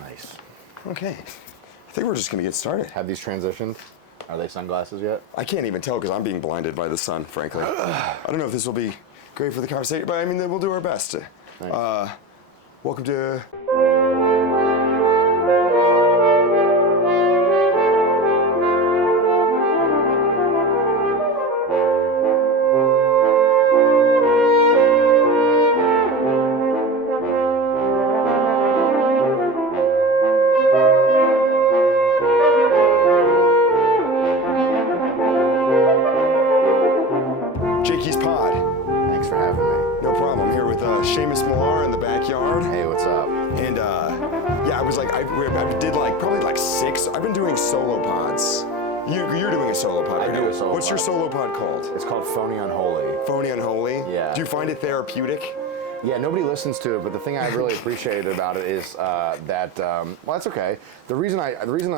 Nice. Okay. I think we're just gonna get started. Have these transitioned? Are they sunglasses yet? I can't even tell because I'm being blinded by the sun, frankly. I don't know if this will be great for the conversation, but I mean, we'll do our best. Nice. Welcome to... Jakey's Pod. Thanks for having me. No problem. I'm here with Seamus Millar in the backyard. Hey, what's up? And yeah, I was like, I did like probably like 6. I've been doing solo pods. You're doing a solo pod. I do a solo What's your pod. solo pod called? It's called Phony Unholy. Phony Unholy? Yeah. Do you find it therapeutic? Yeah, nobody listens to it, but the thing I really appreciated about it is that, well, that's okay. The reason I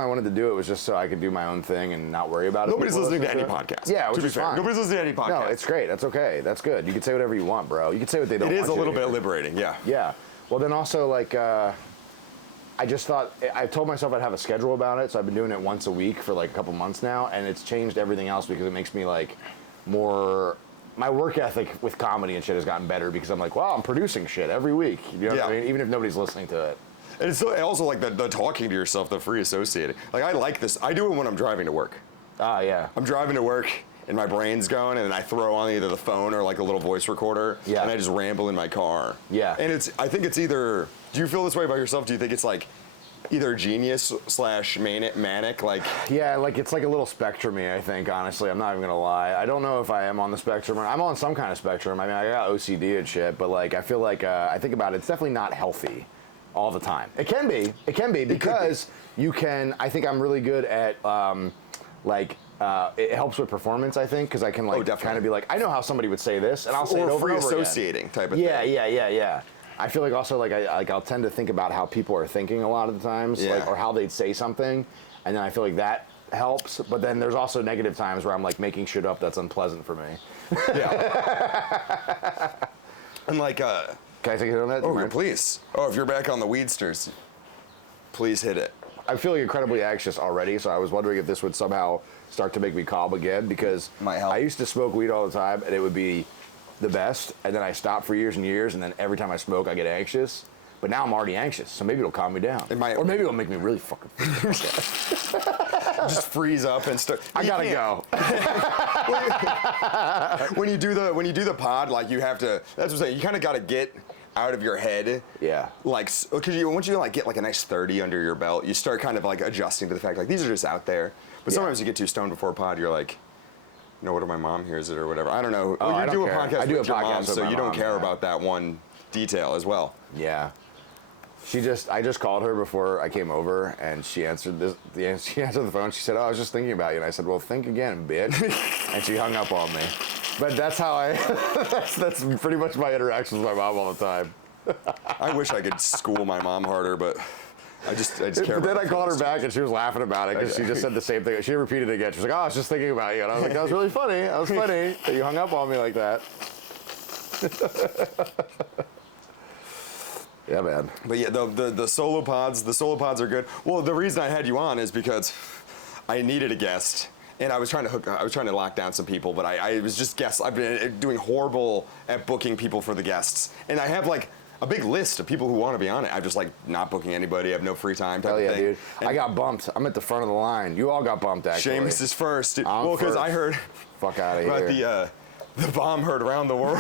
wanted to do it was just so I could do my own thing and not worry about it. Nobody's listening to any it. podcast. Yeah, which to be is fair. fine. Nobody's listening to any podcast. No, it's great. That's okay. That's good. You can say whatever you want, bro. You can say what they don't It want is a you little to bit hear. liberating, yeah. Yeah. Well, then also, like, I just thought, I told myself I'd have a schedule about it, so I've been doing it once a week for like a couple months now, and it's changed everything else because it makes me like more, my work ethic with comedy and shit has gotten better because I'm like, wow, I'm producing shit every week. You know what I Yeah. mean? Even if nobody's listening to it. And it's also like the talking to yourself, the free associating. Like, I like this. I do it when I'm driving to work. Ah, yeah. I'm driving to work and my brain's going, and then I throw on either the phone or like a little voice recorder, Yeah. and I just ramble in my car. Yeah. And I think it's either, do you feel this way about yourself? Do you think it's like either genius / manic, like? Yeah, like it's like a little spectrum-y, I think, honestly. I'm not even gonna lie. I don't know if I am on the spectrum. I'm on some kind of spectrum. I mean, I got OCD and shit, but like, I feel like, I think about it, it's definitely not healthy all the time. It can be because you can, I think I'm really good at, it helps with performance, I think, because I can like definitely. kind of be like, I know how somebody would say this, and I'll say it over free and over again. associating type of Yeah, thing. yeah. I feel like also like I'll tend to think about how people are thinking a lot of the times, Yeah. like, or how they'd say something, and then I feel like that helps. But then there's also negative times where I'm like making shit up that's unpleasant for me. Yeah. And like, Can I take a hit on that? Do you oh, mind? please. Oh, if you're back on the Weedsters, please hit it. I'm feeling incredibly anxious already, so I was wondering if this would somehow start to make me calm again, because Might help. I used to smoke weed all the time, and it would be the best, and then I stopped for years and years, and then every time I smoke, I get anxious. But now I'm already anxious, so maybe it'll calm me down. It might. Or maybe it'll make me really fucking Just freeze up and start. I You gotta can't. go. When you do the pod, like, you have to. That's what I'm saying. You kind of got to get out of your head. Yeah. Like, because once you like get like a nice 30 under your belt, you start kind of like adjusting to the fact like these are just out there. But Yeah. sometimes you get too stoned before a pod, you're like, no, what if my mom hears it or whatever? I don't know. Oh, Well, I you don't do a care. podcast I do with a your podcast mom, with so my you don't mom, care yeah. about that one detail as well. Yeah. I just called her before I came over, and she answered she answered the phone. She said, "Oh, I was just thinking about you." And I said, "Well, think again, bitch." And she hung up on me. But that's how that's pretty much my interactions with my mom all the time. I wish I could school my mom harder, but I just care. But then about I called her back, and she was laughing about it because she just said the same thing. She repeated it again. She was like, "Oh, I was just thinking about you." And I was like, "That was really funny. That was funny that you hung up on me like that." Yeah, man. But yeah, the solo pods are good. Well, the reason I had you on is because I needed a guest, and I was trying to lock down some people, but I was just guests. I've been doing horrible at booking people for the guests, and I have like a big list of people who want to be on it. I'm just like not booking anybody. I have no free time. Type Hell of yeah, thing. dude. And I got bumped. I'm at the front of the line. You all got bumped, actually. Seamus is first. I'm Well, because first. I heard Fuck out of about here. the bomb heard around the world.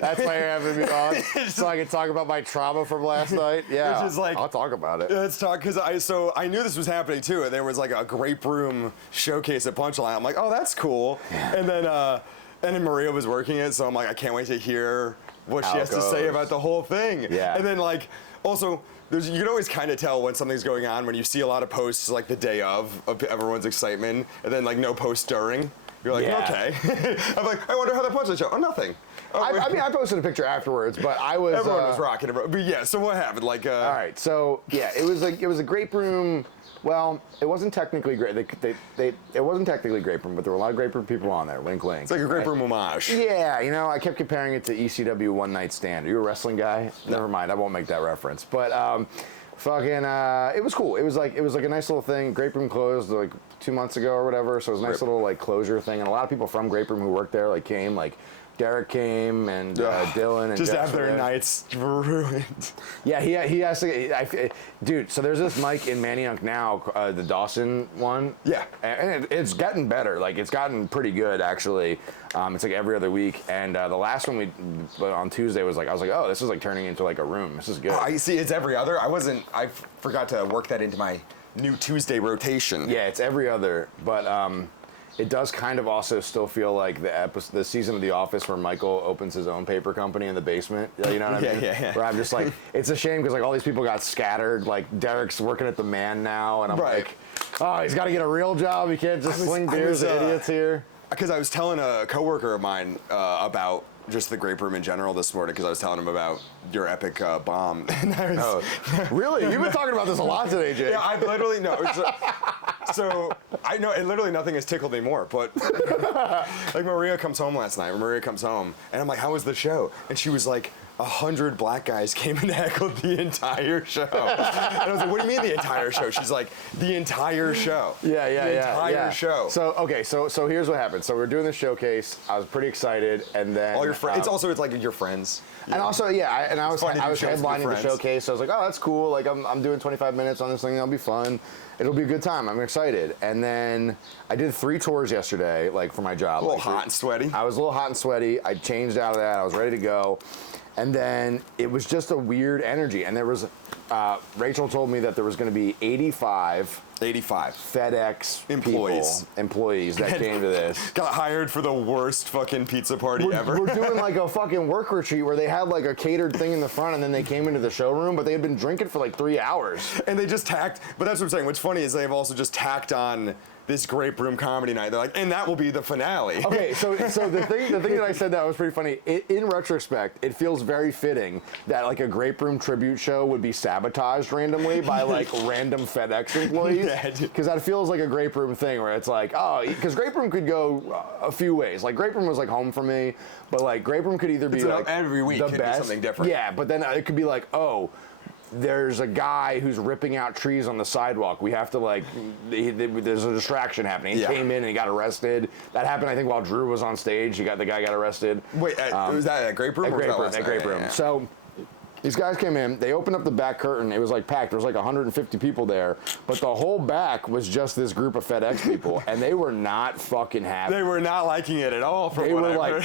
That's why you're having me on, so I can talk about my trauma from last night. Yeah, Which is like- I'll talk about it. Let's talk, because I knew this was happening too, and there was like a grape room showcase at Punchline. I'm like, oh, that's cool. And then Maria was working it, so I'm like, I can't wait to hear what How she it has to say goes. about the whole thing. Yeah. And then like, also, you can always kind of tell when something's going on when you see a lot of posts like the day of everyone's excitement, and then like no posts during. You're like, Yeah. okay. I'm like, I wonder how that Punchline show. Oh, nothing. I mean, I posted a picture afterwards, but I was. Everyone was rocking it. But yeah, so what happened? Like, all right, so yeah, it was a grape room. Well, it wasn't technically great. It wasn't technically grape room, but there were a lot of grape room people on there. Wink, wink. it's like a grape room homage. Yeah, you know, I kept comparing it to ECW One Night Stand. Are you a wrestling guy? No. Never mind, I won't make that reference. But it was cool. It was like a nice little thing. Grape room closed like 2 months ago or whatever, so it was a nice little like closure thing. And a lot of people from Grape Room who worked there like came, like Derek came and Dylan and just Jeff have their nights ruined. Yeah, he has to. Dude, so there's this mic in Manayunk now, the Dawson one. Yeah, and it's gotten better. Like it's gotten pretty good actually. It's like every other week, and the last one on Tuesday was like I was like, oh, this is like turning into like a room. This is good. Oh, I see. It's every other. I forgot to work that into my new Tuesday rotation. Yeah, it's every other, but it does kind of also still feel like the season of The Office where Michael opens his own paper company in the basement. You know what I mean? Yeah. Where I'm just like, it's a shame because like all these people got scattered. Like Derek's working at the Man now, and I'm like, oh, he's got to get a real job. He can't just sling beers to idiots here. Because I was telling a coworker of mine about just the Grape Room in general this morning because I was telling him about your epic bomb. Oh, really? You've been talking about this a lot today, Jake. Yeah, I literally know. So I know, and literally nothing has tickled me more. But like Maria comes home last night. Maria comes home, and I'm like, "How was the show?" And she was like, 100 black guys came and heckled the entire show. And I was like, what do you mean the entire show? She's like, the entire show. Yeah. The entire show. So, okay, so here's what happened. So we're doing the showcase. I was pretty excited, and then... all your friends. It's like your friends. And also, I was headlining the showcase, so I was like, oh, that's cool. Like, I'm doing 25 minutes on this thing. That'll be fun. It'll be a good time. I'm excited. And then I did 3 tours yesterday, like, for my job. A little hot and sweaty. I was a little hot and sweaty. I changed out of that. I was ready to go. And then it was just a weird energy. And there was, Rachel told me that there was going to be 85 FedEx employees that came to this. Got hired for the worst fucking pizza party ever. We're doing like a fucking work retreat where they had like a catered thing in the front and then they came into the showroom, but they had been drinking for like 3 hours. And they just tacked, but that's what I'm saying. What's funny is they've also just tacked on this Grape Room comedy night. They're like, and that will be the finale. Okay, so the thing that I said that was pretty funny. In retrospect, it feels very fitting that like a Grape Room tribute show would be sabotaged randomly by like random FedEx employees. Yeah, because that feels like a Grape Room thing where it's like, oh, because Grape Room could go a few ways. Like Grape Room was like home for me, but like Grape Room could either be like every week the could best, be something different. Yeah, but then it could be like, oh, there's a guy who's ripping out trees on the sidewalk. We have to like, there's a distraction happening. He came in and he got arrested. That happened, I think, while Drew was on stage. The guy got arrested. Wait, was that at Grape Room? At Grape Room. Yeah. So these guys came in. They opened up the back curtain. It was like packed. There was like 150 people there, but the whole back was just this group of FedEx people, and they were not fucking happy. They were not liking it at all. They were like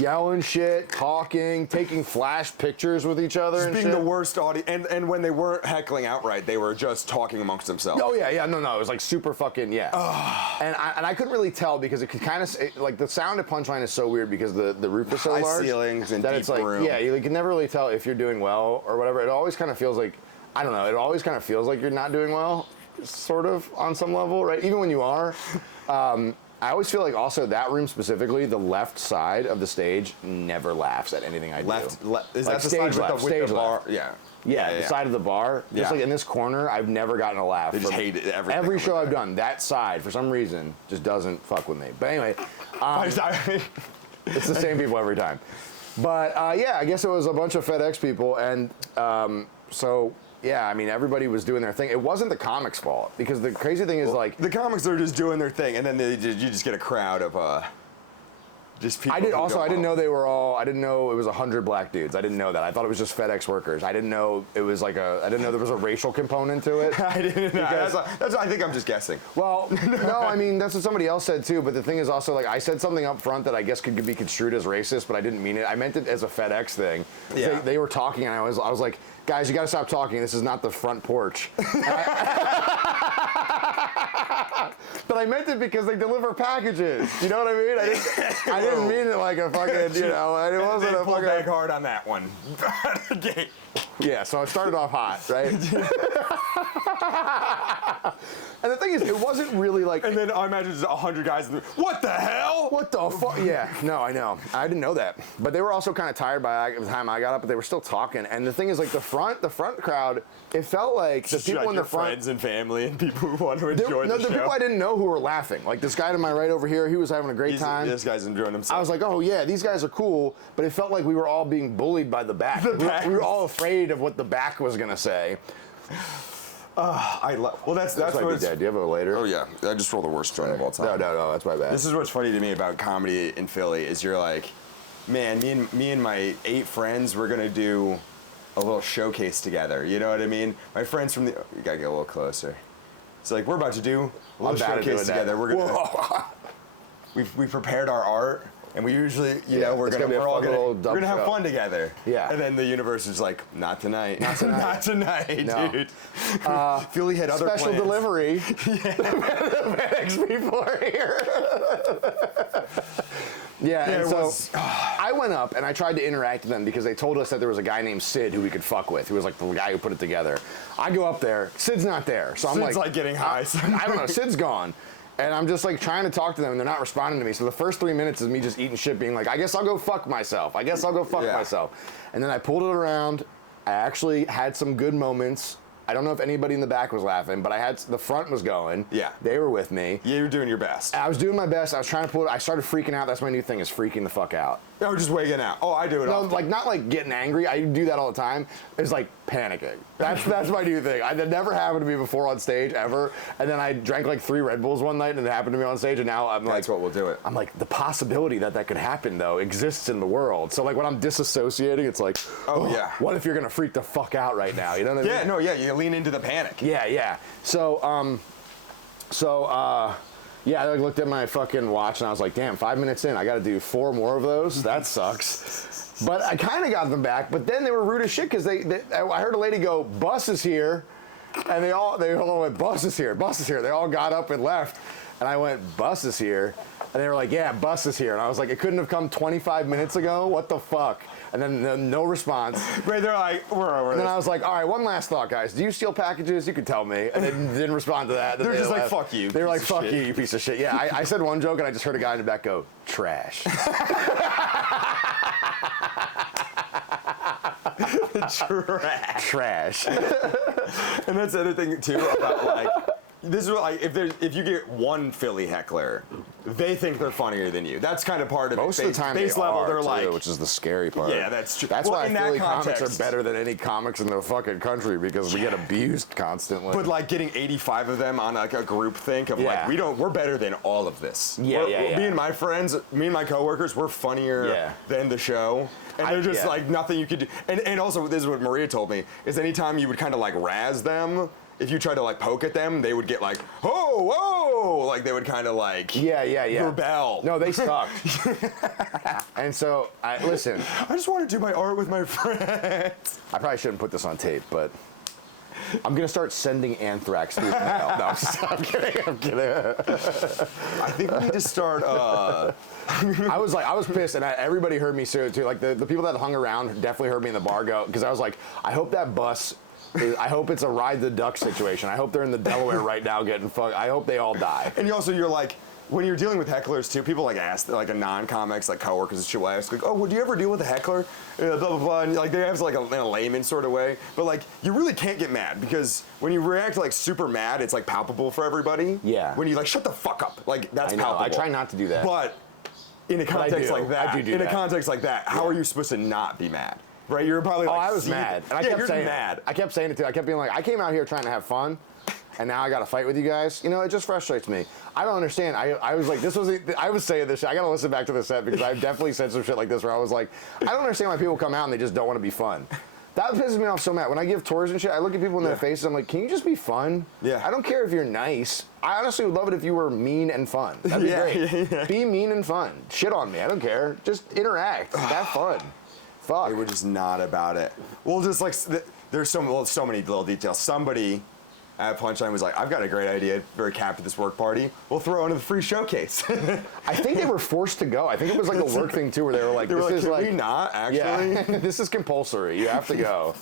yelling shit, talking, taking flash pictures with each other, and being shit. The worst audience. And when they weren't heckling outright, they were just talking amongst themselves. Oh yeah, no, it was like super fucking and I couldn't really tell because it could kind of like the sound of Punchline is so weird because the roof is so high large ceilings and that deep it's like room. Yeah, you can never really tell if you're doing well or whatever. It always kind of feels like, I don't know, it always kind of feels like you're not doing well, sort of on some level, right? Even when you are. I always feel like also that room specifically, the left side of the stage never laughs at anything I do. Is like that the stage side left, with the bar? left. Yeah. The side of the bar. Just like in this corner, I've never gotten a laugh. They just hate everything. Every show I've done, that side, for some reason, just doesn't fuck with me. But anyway, it's the same people every time. But I guess it was a bunch of FedEx people, and so... Yeah, I mean, everybody was doing their thing. It wasn't the comics' fault, because the crazy thing is, like... The comics are just doing their thing, and then you just get a crowd of just people... I didn't know they were all... I didn't know it was 100 black dudes. I didn't know that. I thought it was just FedEx workers. I didn't know it was like I didn't know there was a racial component to it. I didn't know. I think I'm just guessing. Well, no, I mean, that's what somebody else said, too. But the thing is also, like, I said something up front that I guess could be construed as racist, but I didn't mean it. I meant it as a FedEx thing. Yeah. They were talking, and I was like... Guys, you got to stop talking. This is not the front porch. But I meant it because they deliver packages. You know what I mean? I didn't mean it like a fucking, it wasn't a fucking... Pull back hard on that one. Yeah, so I started off hot, right? And the thing is, it wasn't really like... And then I imagine there's 100 guys in the... What the hell? What the fuck? Yeah, no, I know. I didn't know that. But they were also kind of tired by the time I got up, but they were still talking. And the thing is, like, the front crowd, it felt like the people like in the your front... friends and family and people who want to enjoy the show. The people I didn't know who were laughing. Like, this guy to my right over here, he was having a great time. This guy's enjoying himself. I was like, oh, yeah, these guys are cool. But it felt like we were all being bullied by the back. We were all afraid of what the back was going to say. Well, that's what it's... Dead. Do you have a later? Oh, yeah. I just rolled the worst joint of all time. No, that's my bad. This is what's funny to me about comedy in Philly is you're like, man, me and my 8 friends, we're going to do a little showcase together. You know what I mean? My friends from the... You got to get a little closer. It's like, we're about to do a little showcase together. We're going to... We've prepared our art. And we usually, we're gonna have fun together. Yeah. And then the universe is like, not tonight. Not tonight. Not tonight, No. dude. Philly had other Special plans. delivery. The FedEx people are here. And so I went up and I tried to interact with them because they told us that there was a guy named Sid who we could fuck with, who was like the guy who put it together. I go up there, Sid's not there. So I'm Sid's like getting high. I don't know, Sid's gone. And I'm just like trying to talk to them and they're not responding to me. So the first 3 minutes is me just eating shit being like, I guess I'll go fuck myself. Myself. And then I pulled it around. I actually had some good moments. I don't know if anybody in the back was laughing, but the front was going. Yeah. They were with me. Yeah, you were doing your best. I was doing my best. I was trying to pull it. I started freaking out. That's my new thing, is freaking the fuck out. No, just wigging out. Oh, I do it No, all the time. like not like getting angry. I do that all the time. It's like panicking. That's my new thing. That never happened to me before on stage ever. And then I drank like 3 Red Bulls one night and it happened to me on stage. And now I'm like, that's what will do it. I'm like, the possibility that could happen though exists in the world. So like when I'm disassociating, it's like, oh yeah. What if you're gonna freak the fuck out right now? You know what I mean? Yeah, no, yeah. You lean into the panic. Yeah. So yeah, I looked at my fucking watch and I was like, damn, 5 minutes in, I got to do 4 more of those. That sucks. But I kind of got them back. But then they were rude as shit because I heard a lady go, "Bus is here," and they all went, "Bus is here, bus is here." They all got up and left, and I went, "Bus is here," and they were like, "Yeah, bus is here," and I was like, "It couldn't have come 25 minutes ago. What the fuck?" And then no response. Right, they're like, we're over And then this. I was like, all right, one last thought, guys. Do you steal packages? You could tell me. And they didn't respond to that. They're just like, fuck you. They were like, piece of fuck shit. you, you piece of shit. Yeah, I said one joke and I just heard a guy in the back go, trash. Trash. And that's the other thing too about like, this is what, like, if you get one Philly heckler, they think they're funnier than you. That's kind of part of Most it. of the time base they level, are, they're too, like, which is the scary part. yeah, that's true. That's Well, why in that Philly comics context- are better than any comics in the fucking country because we get abused constantly. But like getting 85 of them on like a group think of Yeah. like we're better than all of this. Yeah. Me and my friends, me and my coworkers, we're funnier than the show. And they're just like nothing you could do. And also this is what Maria told me, is anytime you would kind of like razz them, if you tried to like poke at them, they would get like, oh, whoa, like they would kind of like rebel. No, they sucked. And so, listen. I just want to do my art with my friends. I probably shouldn't put this on tape, but I'm gonna start sending anthrax through the mail. No, I'm kidding. I think we need to start. I was pissed, and everybody heard me say it too. Like the people that hung around definitely heard me in the bar go, because I was like, I hope that bus. I hope it's a ride the duck situation. I hope they're in the Delaware right now getting fucked. I hope they all die. And you're like, when you're dealing with hecklers too, people like ask, like a non-comics, like coworkers and shit will ask, like, oh, well, do you ever deal with a heckler? Blah, blah, blah. And like they have like in a layman sort of way. But like, you really can't get mad because when you react like super mad, it's like palpable for everybody. Yeah. When you like, shut the fuck up. Like, that's palpable. I try not to do that. But in a context like that, a context like that, how are you supposed to not be mad? Right, you're probably like, I was mad. And I kept saying mad. I kept saying it too. I kept being like, I came out here trying to have fun, and now I got to fight with you guys. You know, it just frustrates me. I don't understand. I was like, I was saying this shit. I got to listen back to the set because I've definitely said some shit like this where I was like, I don't understand why people come out and they just don't want to be fun. That pisses me off so mad. When I give tours and shit, I look at people in their faces, I'm like, can you just be fun? Yeah. I don't care if you're nice. I honestly would love it if you were mean and fun. That'd be great. Yeah. Be mean and fun. Shit on me. I don't care. Just interact. Have fun. Fuck. They were just not about it. Well, just like, there's so many little details. Somebody at Punchline was like, I've got a great idea for a cap at this work party. We'll throw in the free showcase. I think they were forced to go. I think it was like a work thing too, where they were like, "This is can like, we not actually?" yeah, this is compulsory. You have to go."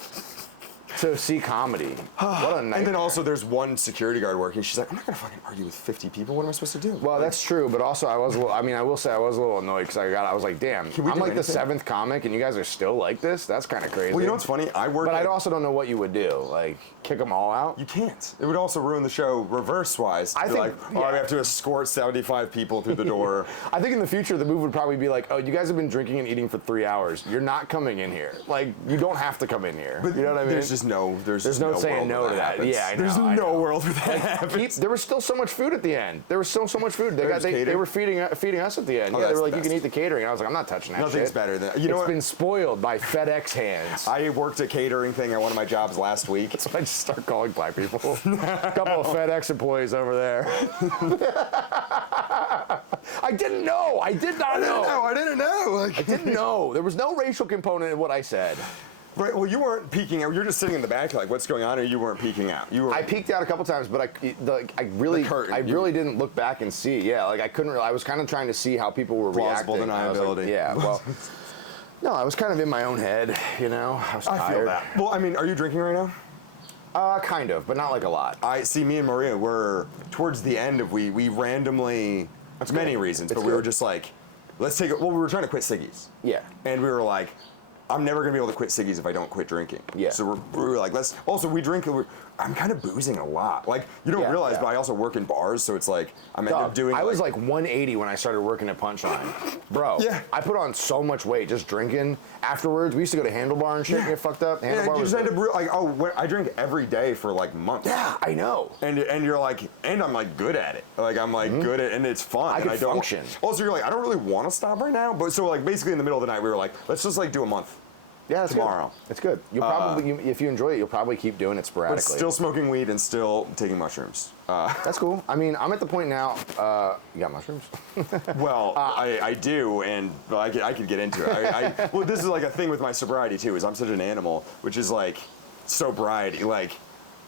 to see comedy. What a nightmare. And then also there's one security guard working. She's like, I'm not gonna fucking argue with 50 people. What am I supposed to do? Well, that's true, but also I will say I was a little annoyed because I was like, damn, Can we I'm do like the anything? 7th comic and you guys are still like this? That's kind of crazy. Well, you know what's funny? But I also don't know what you would do. Like, kick them all out? You can't. It would also ruin the show reverse-wise. I Be think- like, oh, yeah. I have to escort 75 people through the door. I think in the future the move would probably be like, oh, you guys have been drinking and eating for 3 hours. You're not coming in here. Like, you don't have to come in here. But you know what I mean? There's just no no saying world no where to that. happens. Yeah, I know. There's I no know. world where that happens. There was still so much food at the end. There was still so much food. They catering? were feeding us at the end. Oh, yeah, they that's were like, the you can best. eat the catering. And I was like, I'm not touching that Nothing's shit. better than you know It's what? been spoiled by FedEx hands. I worked a catering thing at one of my jobs last week. So I just start calling black people. A couple of FedEx employees over there. I didn't know. I did not know. I didn't know. I didn't know. There was no racial component in what I said. Right. Well, you weren't peeking out. You're just sitting in the back, like, what's going on? Or you weren't peeking out. You were. I peeked out a couple times, but I really didn't look back and see. Yeah, like I couldn't. I was kind of trying to see how people were Plausible reacting. I was like, deniability. yeah. Well, no, I was kind of in my own head. You know, I was tired. I feel that. Well, I mean, are you drinking right now? Kind of, but not like a lot. I see. Me and Maria were towards the end of we randomly. That's many reasons, but we were just like, let's take it. Well, we were trying to quit ciggies. Yeah. And we were like, I'm never gonna be able to quit ciggies if I don't quit drinking. Yeah. So we were like, let's. Also, we drink. I'm kind of boozing a lot. Like you don't realize, yeah. but I also work in bars, so it's like I'm end up doing. I was like 180 when I started working at Punchline, bro. Yeah. I put on so much weight just drinking. Afterwards, we used to go to Handlebar and shit and get fucked up. Yeah, Handlebar you was just end up like, oh, I drink every day for like months. Yeah, I know. And you're like, and I'm like good at it. Like I'm like good at, and it's fun. I and can don't, function. Also, you're like, I don't really want to stop right now, but so like basically in the middle of the night, we were like, let's just like do a month. Yeah, that's tomorrow. Good. It's good. You'll probably, if you enjoy it, you'll probably keep doing it But sporadically. still smoking weed and still taking mushrooms. That's cool. I mean, I'm at the point now. You got mushrooms? Well, I do, and I could get into it. Well, this is like a thing with my sobriety too. Is I'm such an animal, which is like sobriety. Like,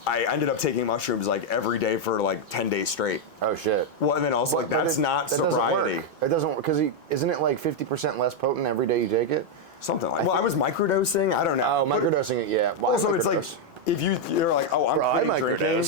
I ended up taking mushrooms like every day for like 10 days straight. Oh shit. Well, and then I was like, that's not sobriety. It doesn't work because isn't it like 50% less potent every day you take it? Something like. Well, I was microdosing. I don't know. Oh, microdosing it. Yeah. Well, Also, it's like if you're like, oh, I'm quitting drinking.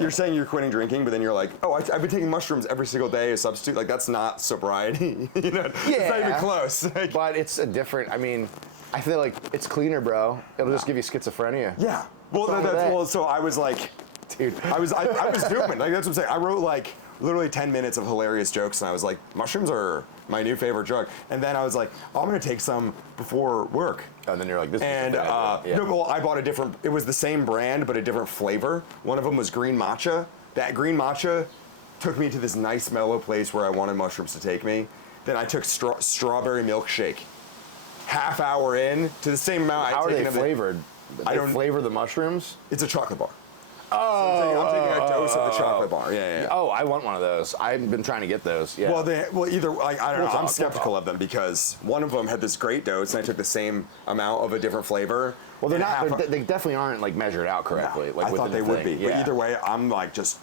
You're saying you're quitting drinking, but then you're like, oh, I've been taking mushrooms every single day as substitute. Like that's not sobriety. You know, it's not even close. Like, but it's a different. I mean, I feel like it's cleaner, bro. It'll just give you schizophrenia. yeah. Well, so I was like, Dude, I was doing like that's what I'm saying. I wrote like literally 10 minutes of hilarious jokes, and I was like, mushrooms are my new favorite drug. And then I was like, oh, I'm gonna take some before work. and then you're like, this. And is yeah. no, well, I bought a different. It was the same brand, but a different flavor. One of them was green matcha. That green matcha took me to this nice mellow place where I wanted mushrooms to take me. Then I took strawberry milkshake. Half hour in to the same amount. How are I'd they taken flavored? I They don't- flavor the mushrooms. It's a chocolate bar. I'm taking a dose of the chocolate bar. Yeah. Oh, I want one of those. I've been trying to get those. Yeah. Well, either like I don't know. We'll I'm talk. skeptical of them because one of them had this great dose, and I took the same amount of a different flavor. well, they're and not. half They definitely aren't like measured out correctly. No, Like I thought within they the would be, thing. but Yeah. either way, I'm like just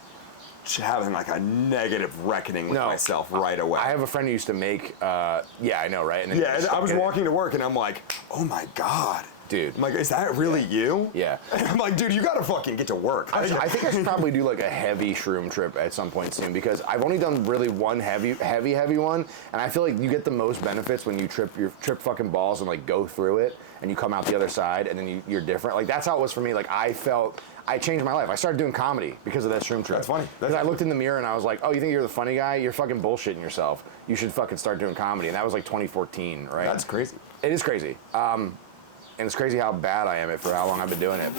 having like a negative reckoning with myself right away. I have a friend who used to make. Yeah, I know, right? And then yeah, you and just I was get it. walking to work, and I'm like, oh my god, Dude. I'm like, is that really you? Yeah. And I'm like, dude, you gotta fucking get to work. I think I should probably do like a heavy shroom trip at some point soon because I've only done really one heavy one, and I feel like you get the most benefits when you trip fucking balls and like go through it, and you come out the other side, and then you're different. Like that's how it was for me. Like I changed my life. I started doing comedy because of that shroom trip. That's funny. Because I looked in the mirror and I was like, oh, you think you're the funny guy? You're fucking bullshitting yourself. You should fucking start doing comedy. And that was like 2014, right? That's crazy. It is crazy. And it's crazy how bad I am at for how long I've been doing it.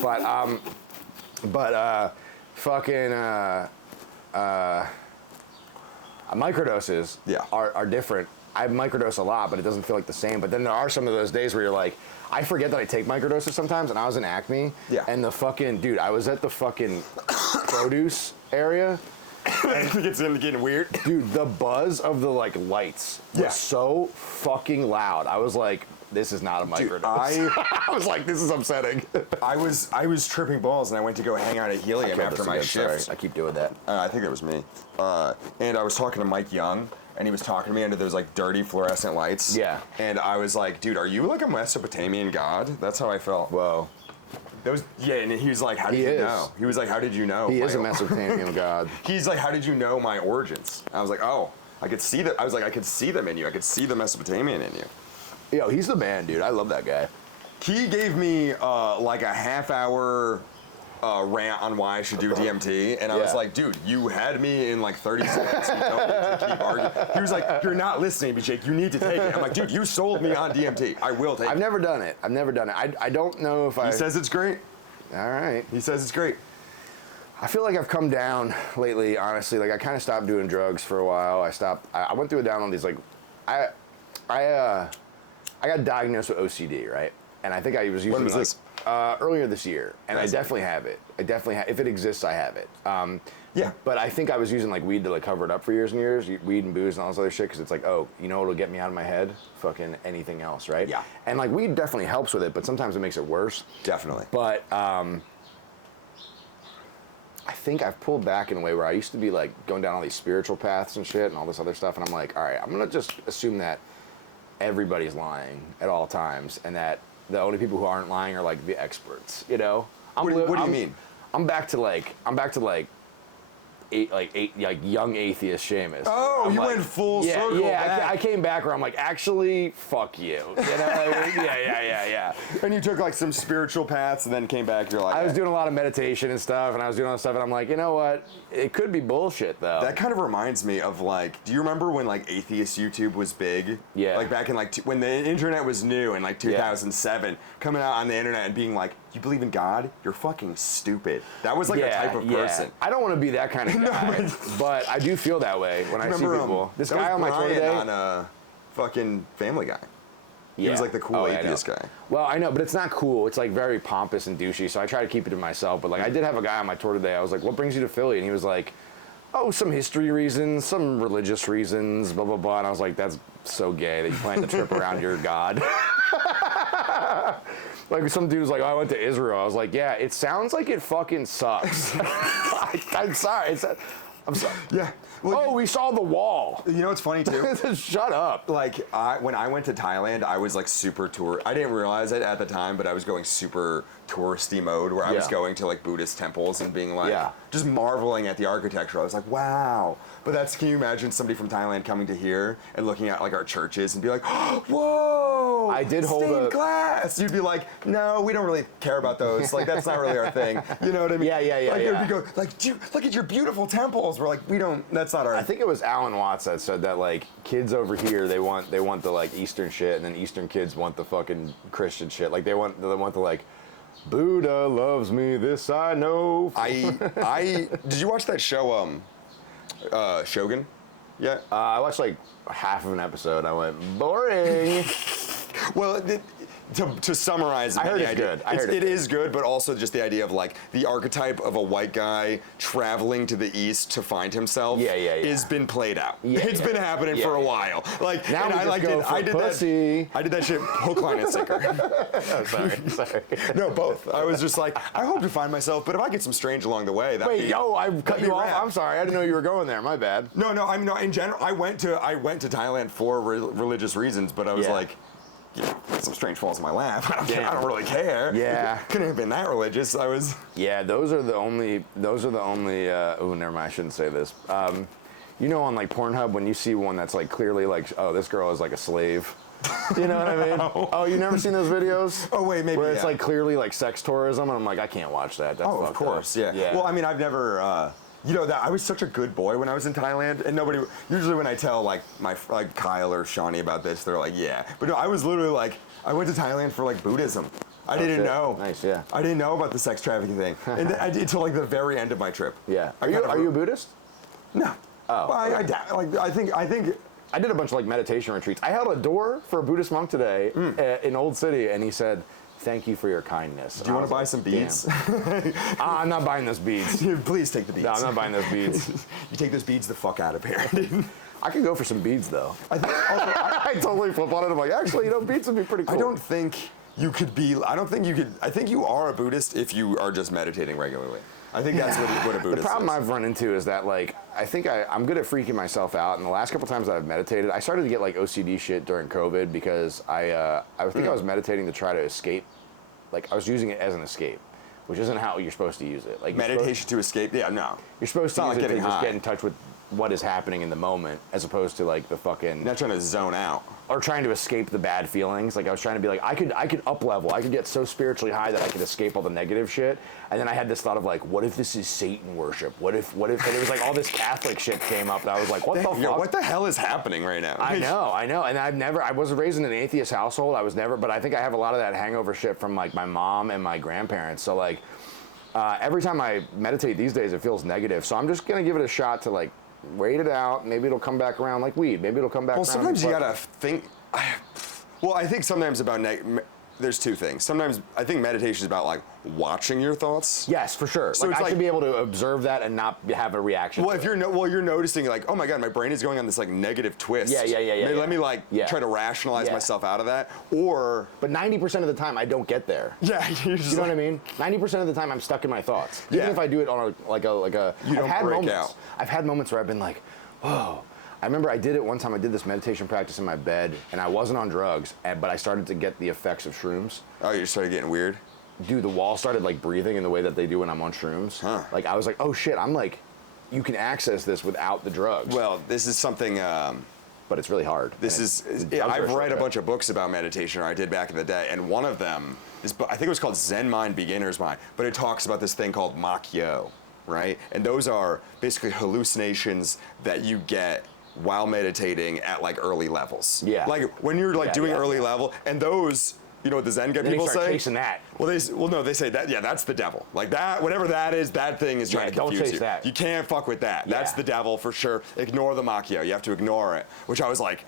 Microdoses are different. I microdose a lot, but it doesn't feel like the same. But then there are some of those days where you're like, I forget that I take microdoses sometimes, and I was in Acme, and the fucking, dude, I was at the fucking produce area. It's getting weird. Dude, the buzz of the like lights was so fucking loud. I was like, this is not a microdose. I was like, this is upsetting. I was tripping balls, and I went to go hang out at Helium after my shift. I keep doing that. I think that was me. And I was talking to Mike Young, and he was talking to me under those like dirty fluorescent lights. Yeah. And I was like, dude, are you like a Mesopotamian god? That's how I felt. Whoa. And he was like, how did you know? He was like, how did you know? He is a Mesopotamian god. He's like, how did you know my origins? I was like, oh, I could see that. I was like, I could see them in you. I could see the Mesopotamian in you. Yo, he's the man, dude. I love that guy. He gave me like a half-hour rant on why I should do DMT, and I was like, dude, you had me in like 30 seconds. You don't need to keep arguing. He was like, you're not listening, Jake. You need to take it. I'm like, dude, you sold me on DMT. I will take it. I've never done it. I don't know if He says it's great. All right. He says it's great. I feel like I've come down lately, honestly. Like, I kind of stopped doing drugs for a while. I went through a down on these, like, I got diagnosed with OCD, right? And I think I was using When was this? Earlier this year, and Nice. I definitely have it. If it exists, I have it. Yeah. But I think I was using like weed to like cover it up for years and years, weed and booze and all this other shit, because it's like, oh, you know what'll get me out of my head? Fucking anything else, right? Yeah. And like weed definitely helps with it, but sometimes it makes it worse. Definitely. But I think I've pulled back in a way where I used to be like going down all these spiritual paths and shit and all this other stuff, and I'm like, all right, I'm gonna just assume that everybody's lying at all times, and that the only people who aren't lying are like the experts, you know? What do you mean? I'm back to like young atheist Seamus. Oh, I'm you like, went full circle. Yeah, I came back where I'm like, actually, fuck you. You know? Yeah. And you took like some spiritual paths and then came back. You're like, I was doing a lot of meditation and stuff, and I was doing all this stuff, and I'm like, you know what? It could be bullshit, though. That kind of reminds me of like, do you remember when like atheist YouTube was big? Yeah. Like back in like, when the internet was new in like 2007, coming out on the internet and being like, you believe in God? You're fucking stupid. That was like the type of person. I don't want to be that kind of guy, but I do feel that way when I see people. This guy on my tour today. On fucking Family Guy. He was like the cool atheist guy. Well, I know, but it's not cool. It's like very pompous and douchey, so I try to keep it to myself. But like, I did have a guy on my tour today. I was like, what brings you to Philly? And he was like, oh, some history reasons, some religious reasons, blah, blah, blah. And I was like, that's so gay that you plan to trip around your God. Like, some dude was like, oh, I went to Israel. I was like, yeah, it sounds like it fucking sucks. I'm sorry. I'm sorry. Yeah. Well, oh, we saw the wall. You know what's funny too? Shut up. Like, when I went to Thailand, I was like super tour. I didn't realize it at the time, but I was going super touristy mode where I was going to like Buddhist temples and being like, just marveling at the architecture. I was like, wow. But can you imagine somebody from Thailand coming to here and looking at like our churches and be like, whoa, I did hold stained glass. You'd be like, no, we don't really care about those. Like, that's not really our thing. You know what I mean? Yeah. Like, you'd go, like, look at your beautiful temples. We're like, we don't, that's not our. I think it was Alan Watts that said that like kids over here they want the like Eastern shit, and then Eastern kids want the fucking Christian shit. Like they want the like Buddha loves me, this I know. Did you watch that show Shogun? Yeah. I watched like half of an episode. I went boring. Well, to summarize, I heard it's good. It is good, but also just the idea of like the archetype of a white guy traveling to the east to find himself has been played out. It's been happening for a while. Like, now and we I just like go it. for pussy. I did that shit hook, line, and sinker. Oh, sorry. No, both. I was just like, I hope to find myself, but if I get some strange along the way, I cut you off. rad. I'm sorry. I didn't know you were going there. My bad. No. I mean, in general, I went to Thailand for religious reasons, but I was like, some strange falls in my lap. I don't really care. Yeah. Couldn't have been that religious. I was. Yeah, those are the only. Oh, never mind. I shouldn't say this. You know, on like Pornhub, when you see one that's like clearly like, oh, this girl is like a slave. You know what I mean? No. Oh, you never seen those videos? Oh wait, maybe. Where it's like clearly like sex tourism, and I'm like, I can't watch that. That's of course, yeah. Well, I mean, I've never. You know, that I was such a good boy when I was in Thailand, and nobody. Usually, when I tell like Kyle or Shawnee about this, they're like, "Yeah," but no, I was literally like, I went to Thailand for like Buddhism. I didn't know. Nice, yeah. I didn't know about the sex trafficking thing, and I did till like the very end of my trip. Yeah. Are you a Buddhist? No. Oh. Well, I think. I did a bunch of like meditation retreats. I held a door for a Buddhist monk today in Old City, and he said, "Thank you for your kindness." Do you want to buy some beads? I'm not buying those beads. Please take the beads. No, I'm not buying those beads. You take those beads the fuck out of here. I could go for some beads though. I think also, I totally flip on it. I'm like, actually, beads would be pretty cool. I don't think you could. I think you are a Buddhist if you are just meditating regularly. I think that's what a Buddhist is. The problem I've run into is that, like, I think I'm good at freaking myself out. And the last couple times that I've meditated, I started to get, like, OCD shit during COVID because I think I was meditating to try to escape like I was using it as an escape, which isn't how you're supposed to use it. Like Meditation to escape? Yeah, no. You're supposed to not use like it to getting just high. get in touch with what is happening in the moment, as opposed to like the fucking You're not trying to zone out. or trying to escape the bad feelings. Like I was trying to be like, I could up level. I could get so spiritually high that I could escape all the negative shit. And then I had this thought of like, what if this is Satan worship? What if? And it was like all this Catholic shit came up. And I was like, what the fuck? What the hell is happening right now? I know. And I was raised in an atheist household. I was never, but I think I have a lot of that hangover shit from like my mom and my grandparents. So like, every time I meditate these days, it feels negative. So I'm just gonna give it a shot to like wait it out. Maybe it'll come back around like weed. Maybe it'll come back around. Well, sometimes you gotta think. Well, I think sometimes about there's two things. Sometimes I think meditation is about like watching your thoughts. Yes, for sure. So like it's I like- should be able to observe that and not have a reaction. Well, to if it. you're noticing like, oh my god, my brain is going on this like negative twist. Yeah. Maybe let me like Yeah. try to rationalize Yeah. myself out of that, or But 90% of the time, I don't get there. yeah, you're just You know like, what I mean? 90% of the time, I'm stuck in my thoughts. Yeah. Even if I do it on like a. You don't I've had break moments. out. I've had moments where I've been like, whoa. I remember I did it one time. I did this meditation practice in my bed, and I wasn't on drugs, but I started to get the effects of shrooms. Oh, you started getting weird. Dude, the wall started like breathing in the way that they do when I'm on shrooms. Huh. Like I was like, oh shit, I'm like, you can access this without the drugs. Well, this is something. But it's really hard. This And is. drugs are I've read a shortcut. bunch of books about meditation, or I did back in the day, and one of them is. I think it was called Zen Mind, Beginner's Mind, but it talks about this thing called Makyo, right? And those are basically hallucinations that you get while meditating at like early levels. Yeah. Like when you're like Yeah, doing yeah, early yeah. level, and those, you know, what the Zen guy Then people you start say. chasing that. Well, no, they say that. Yeah, that's the devil. Like that, whatever that is, that thing is trying Yeah, to don't confuse chase you. that. You can't fuck with that. That's Yeah. the devil for sure. Ignore the Makyo. You have to ignore it. Which I was like,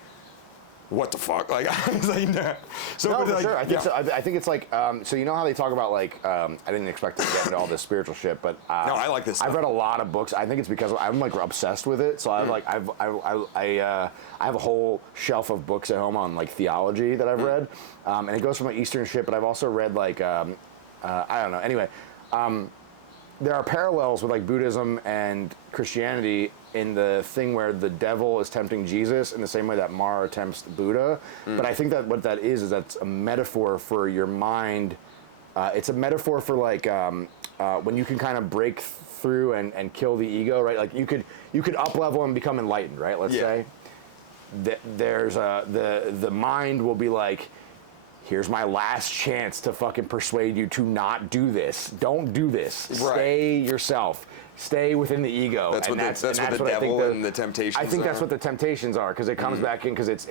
what the fuck? Like, I was like, nah. So, No, but for like, sure. I think yeah. so. I think it's like, so you know how they talk about like, I didn't expect to get into all this spiritual shit, but No, I like this I've stuff. read a lot of books. I think it's because I'm like obsessed with it. So I've like, I have a whole shelf of books at home on like theology that I've read, and it goes from like Eastern shit. But I've also read like, I don't know. Anyway, there are parallels with like Buddhism and Christianity in the thing where the devil is tempting Jesus in the same way that Mara tempts Buddha. But I think that what that is that's a metaphor for your mind. It's a metaphor for like when you can kind of break through and kill the ego, right? Like you could up level and become enlightened, right? Let's Yeah. say. There's the mind will be like, here's my last chance to fucking persuade you to not do this. Don't do this. Right. Stay yourself. Stay within the ego. That's and what the and devil I think and the temptations I think that's are. what the temptations are, because it comes back in, because it's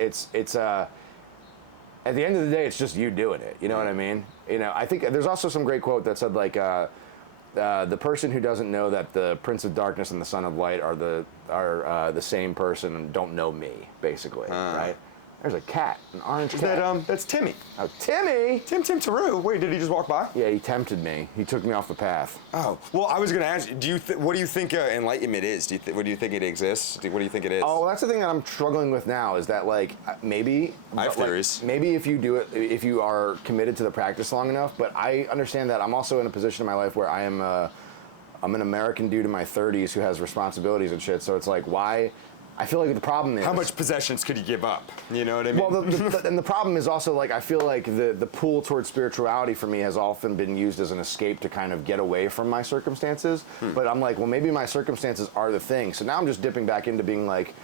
at the end of the day, it's just you doing it. You know what I mean? You know, I think there's also some great quote that said like, the person who doesn't know that the Prince of Darkness and the Son of Light are the same person and don't know me, basically, right? There's a cat, an orange cat. That's Timmy. Oh, Timmy! Tim Taru. Wait, did he just walk by? Yeah, he tempted me. He took me off the path. Oh, well, I was gonna ask you. What do you think enlightenment is? What do you think it exists? What do you think it is? Oh, well, that's the thing that I'm struggling with now, is that like maybe I have but, like, theories. maybe if you do it, if you are committed to the practice long enough. But I understand that I'm also in a position in my life where I'm an American dude in my 30s who has responsibilities and shit. So it's like, why? I feel like the problem is How much possessions could you give up? You know what I mean? Well, and the problem is also like I feel like the pull towards spirituality for me has often been used as an escape to kind of get away from my circumstances. But I'm like, well, maybe my circumstances are the thing. So now I'm just dipping back into being like,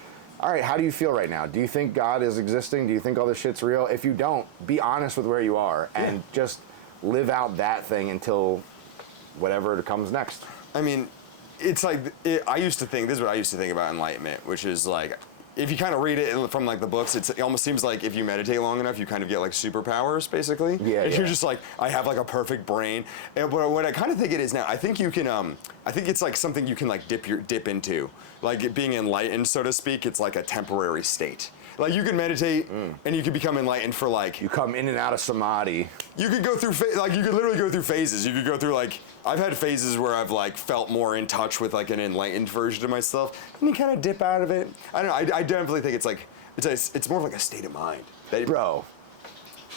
all right, how do you feel right now? Do you think God is existing? Do you think all this shit's real? If you don't, be honest with where you are and just live out that thing until whatever comes next. I mean, it's like I used to think. This is what I used to think about enlightenment, which is like, if you kind of read it from like the books, it almost seems like if you meditate long enough, you kind of get like superpowers, basically. Yeah, And yeah. you're just like, I have like a perfect brain. And what I kind of think it is now, I think you can. I think it's like something you can like dip into, like it being enlightened, so to speak. It's like a temporary state. Like you can meditate and you can become enlightened for like. You come in and out of samadhi. You could go through like you could literally go through phases. You could go through like I've had phases where I've like felt more in touch with like an enlightened version of myself, and you kind of dip out of it. I don't know. I definitely think it's like it's more of like a state of mind. Bro,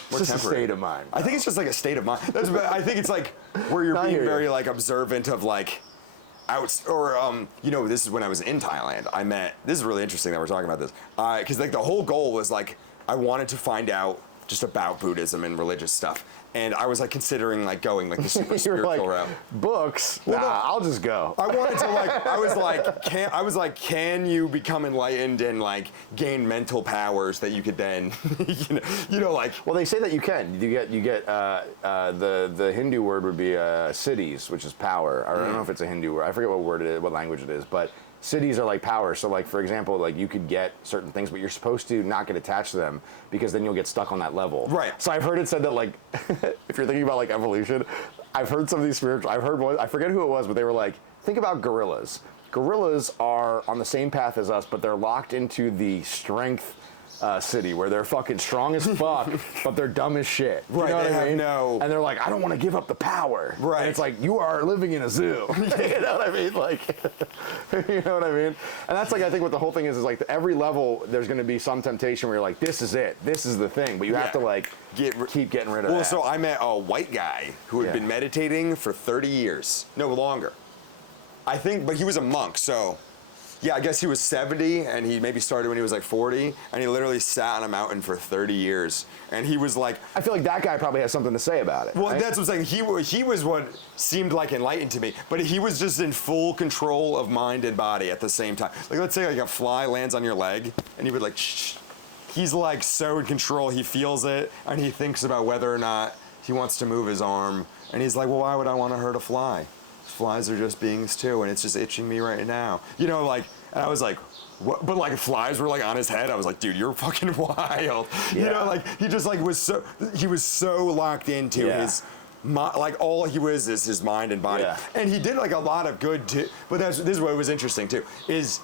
it's just a temporary. state of mind. I think it's just like a state of mind. I think it's like where you're I being hear you. very like observant of like you know, this is when I was in Thailand. I met. This is really interesting that we're talking about this because like the whole goal was like I wanted to find out just about Buddhism and religious stuff. And I was like considering like going like the super You were spiritual like, route. books? Well, nah, no. I'll just go. I wanted to like. I was like, can you become enlightened and like gain mental powers that you could then, like. Well, they say that you can. You get the Hindu word would be siddhis, which is power. Or I don't know if it's a Hindu word. I forget what word it is, what language it is, but cities are like power. So like, for example, like you could get certain things, but you're supposed to not get attached to them because then you'll get stuck on that level. Right. So I've heard it said that like, if you're thinking about like evolution, I've heard some of these spiritual, I've heard one, I forget who it was, but they were like, think about gorillas. Gorillas are on the same path as us, but they're locked into the strength city where they're fucking strong as fuck, but they're dumb as shit. Right, You know they what I have mean? no- And they're like, I don't want to give up the power. Right. And it's like, you are living in a zoo. You know what I mean? Like, you know what I mean? And that's like, I think what the whole thing is like every level, there's going to be some temptation where you're like, this is it. This is the thing. But you have to like keep getting rid of that. Well, so I met a white guy who had Yeah. been meditating for 30 years. No, longer. I think, but he was a monk, so yeah, I guess he was 70 and he maybe started when he was like 40 and he literally sat on a mountain for 30 years. And he was like, I feel like that guy probably has something to say about it. well, right? that's what I'm saying. He was what seemed like enlightened to me, but he was just in full control of mind and body at the same time. Like, let's say like a fly lands on your leg and he would like, shh. He's like so in control. He feels it and he thinks about whether or not he wants to move his arm. And he's like, well, why would I want to hurt a fly? Flies are just beings too, and it's just itching me right now. Like, and I was like, what? But like flies were like on his head. I was like, dude, you're fucking wild. Yeah. Like he just like was so locked into his, like all he was is his mind and body. Yeah. And he did like a lot of good too. But this is what was interesting too, is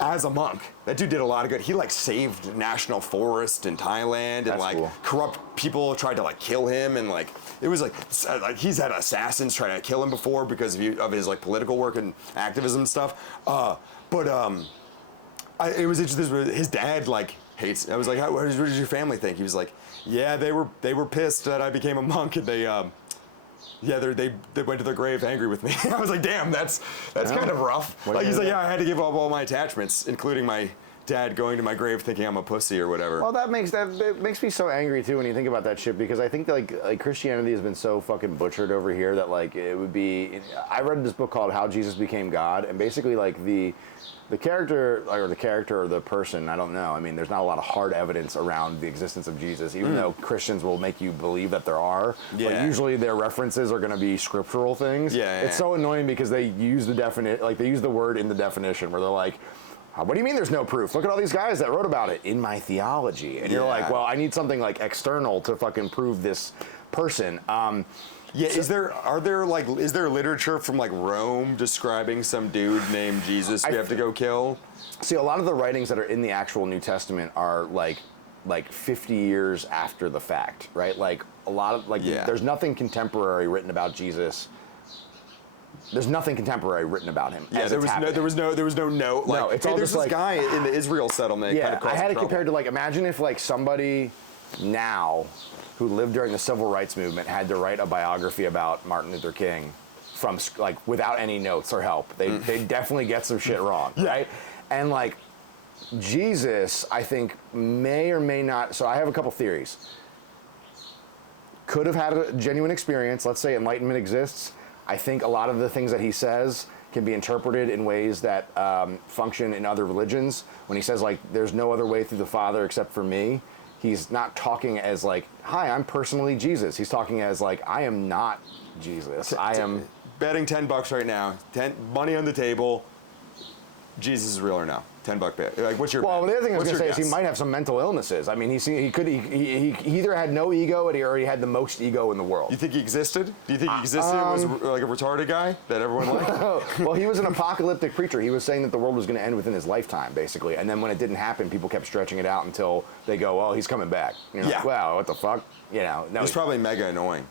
as a monk, that dude did a lot of good. He like saved national forest in Thailand and That's like cool. corrupt people tried to like kill him and like it was like he's had assassins try to kill him before because of his like political work and activism and stuff. It was interesting. His dad like hates. I was like, what does your family think? He was like, yeah, they were pissed that I became a monk and they went to their grave angry with me. I was like, damn, that's kind of rough. Like he's like, yeah, I had to give up all my attachments, including my dad going to my grave thinking I'm a pussy or whatever. Well, it makes me so angry too when you think about that shit because I think that, like Christianity has been so fucking butchered over here that like it would be. I read this book called How Jesus Became God, and basically like the character or the person, I don't know. I mean, there's not a lot of hard evidence around the existence of Jesus, even though Christians will make you believe that there are. Yeah. But usually their references are going to be scriptural things. Yeah. It's so annoying because they use they use the word in the definition where they're like, what do you mean there's no proof? Look at all these guys that wrote about it in my theology. And you're like, well, I need something like external to fucking prove this person. Is there literature from like Rome describing some dude named Jesus we have to go kill? See, a lot of the writings that are in the actual New Testament are like 50 years after the fact, right? Like a lot of there's nothing contemporary written about Jesus. There's nothing contemporary written about him. Yeah, there was no note. Like, no, it's hey, all there's just this guy in the Israel settlement. Yeah, kind of I had it trouble. compared to like imagine if like somebody now who lived during the civil rights movement had to write a biography about Martin Luther King from like without any notes or help. They definitely get some shit wrong, right? And like Jesus, I think may or may not. So I have a couple theories. Could have had a genuine experience. Let's say Enlightenment exists. I think a lot of the things that he says can be interpreted in ways that function in other religions. When he says like, "There's no other way through the Father except for me," he's not talking as like, "Hi, I'm personally Jesus." He's talking as like, "I am not Jesus. I am." Betting $10 right now. Money on the table. Jesus is real or no? $10 bet. Like, what's your? Well, the other thing I was what's going to say your is he guess? might have some mental illnesses. I mean, he either had no ego or he had the most ego in the world. You think he existed? Do you think he existed and was like a retarded guy that everyone liked? Well, he was an apocalyptic preacher. He was saying that the world was going to end within his lifetime, basically. And then when it didn't happen, people kept stretching it out until they go, "Oh, he's coming back." And you're like, wow, what the fuck? No. He's probably mega annoying.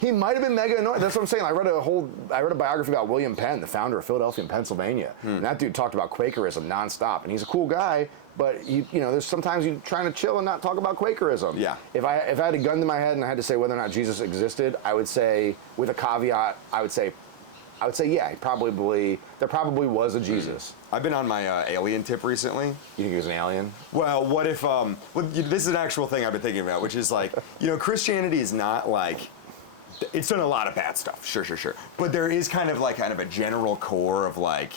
He might have been mega annoying. That's what I'm saying. I read a biography about William Penn, the founder of Philadelphia and Pennsylvania. And that dude talked about Quakerism nonstop. And he's a cool guy, but there's sometimes you're trying to chill and not talk about Quakerism. Yeah. If I had a gun to my head and I had to say whether or not Jesus existed, I would say, with a caveat, I would say I would say yeah, there probably was a Jesus. I've been on my alien tip recently. You think he was an alien? Well, what if, this is an actual thing I've been thinking about, which is like, Christianity is not like, it's done a lot of bad stuff, sure. But there is kind of a general core of like,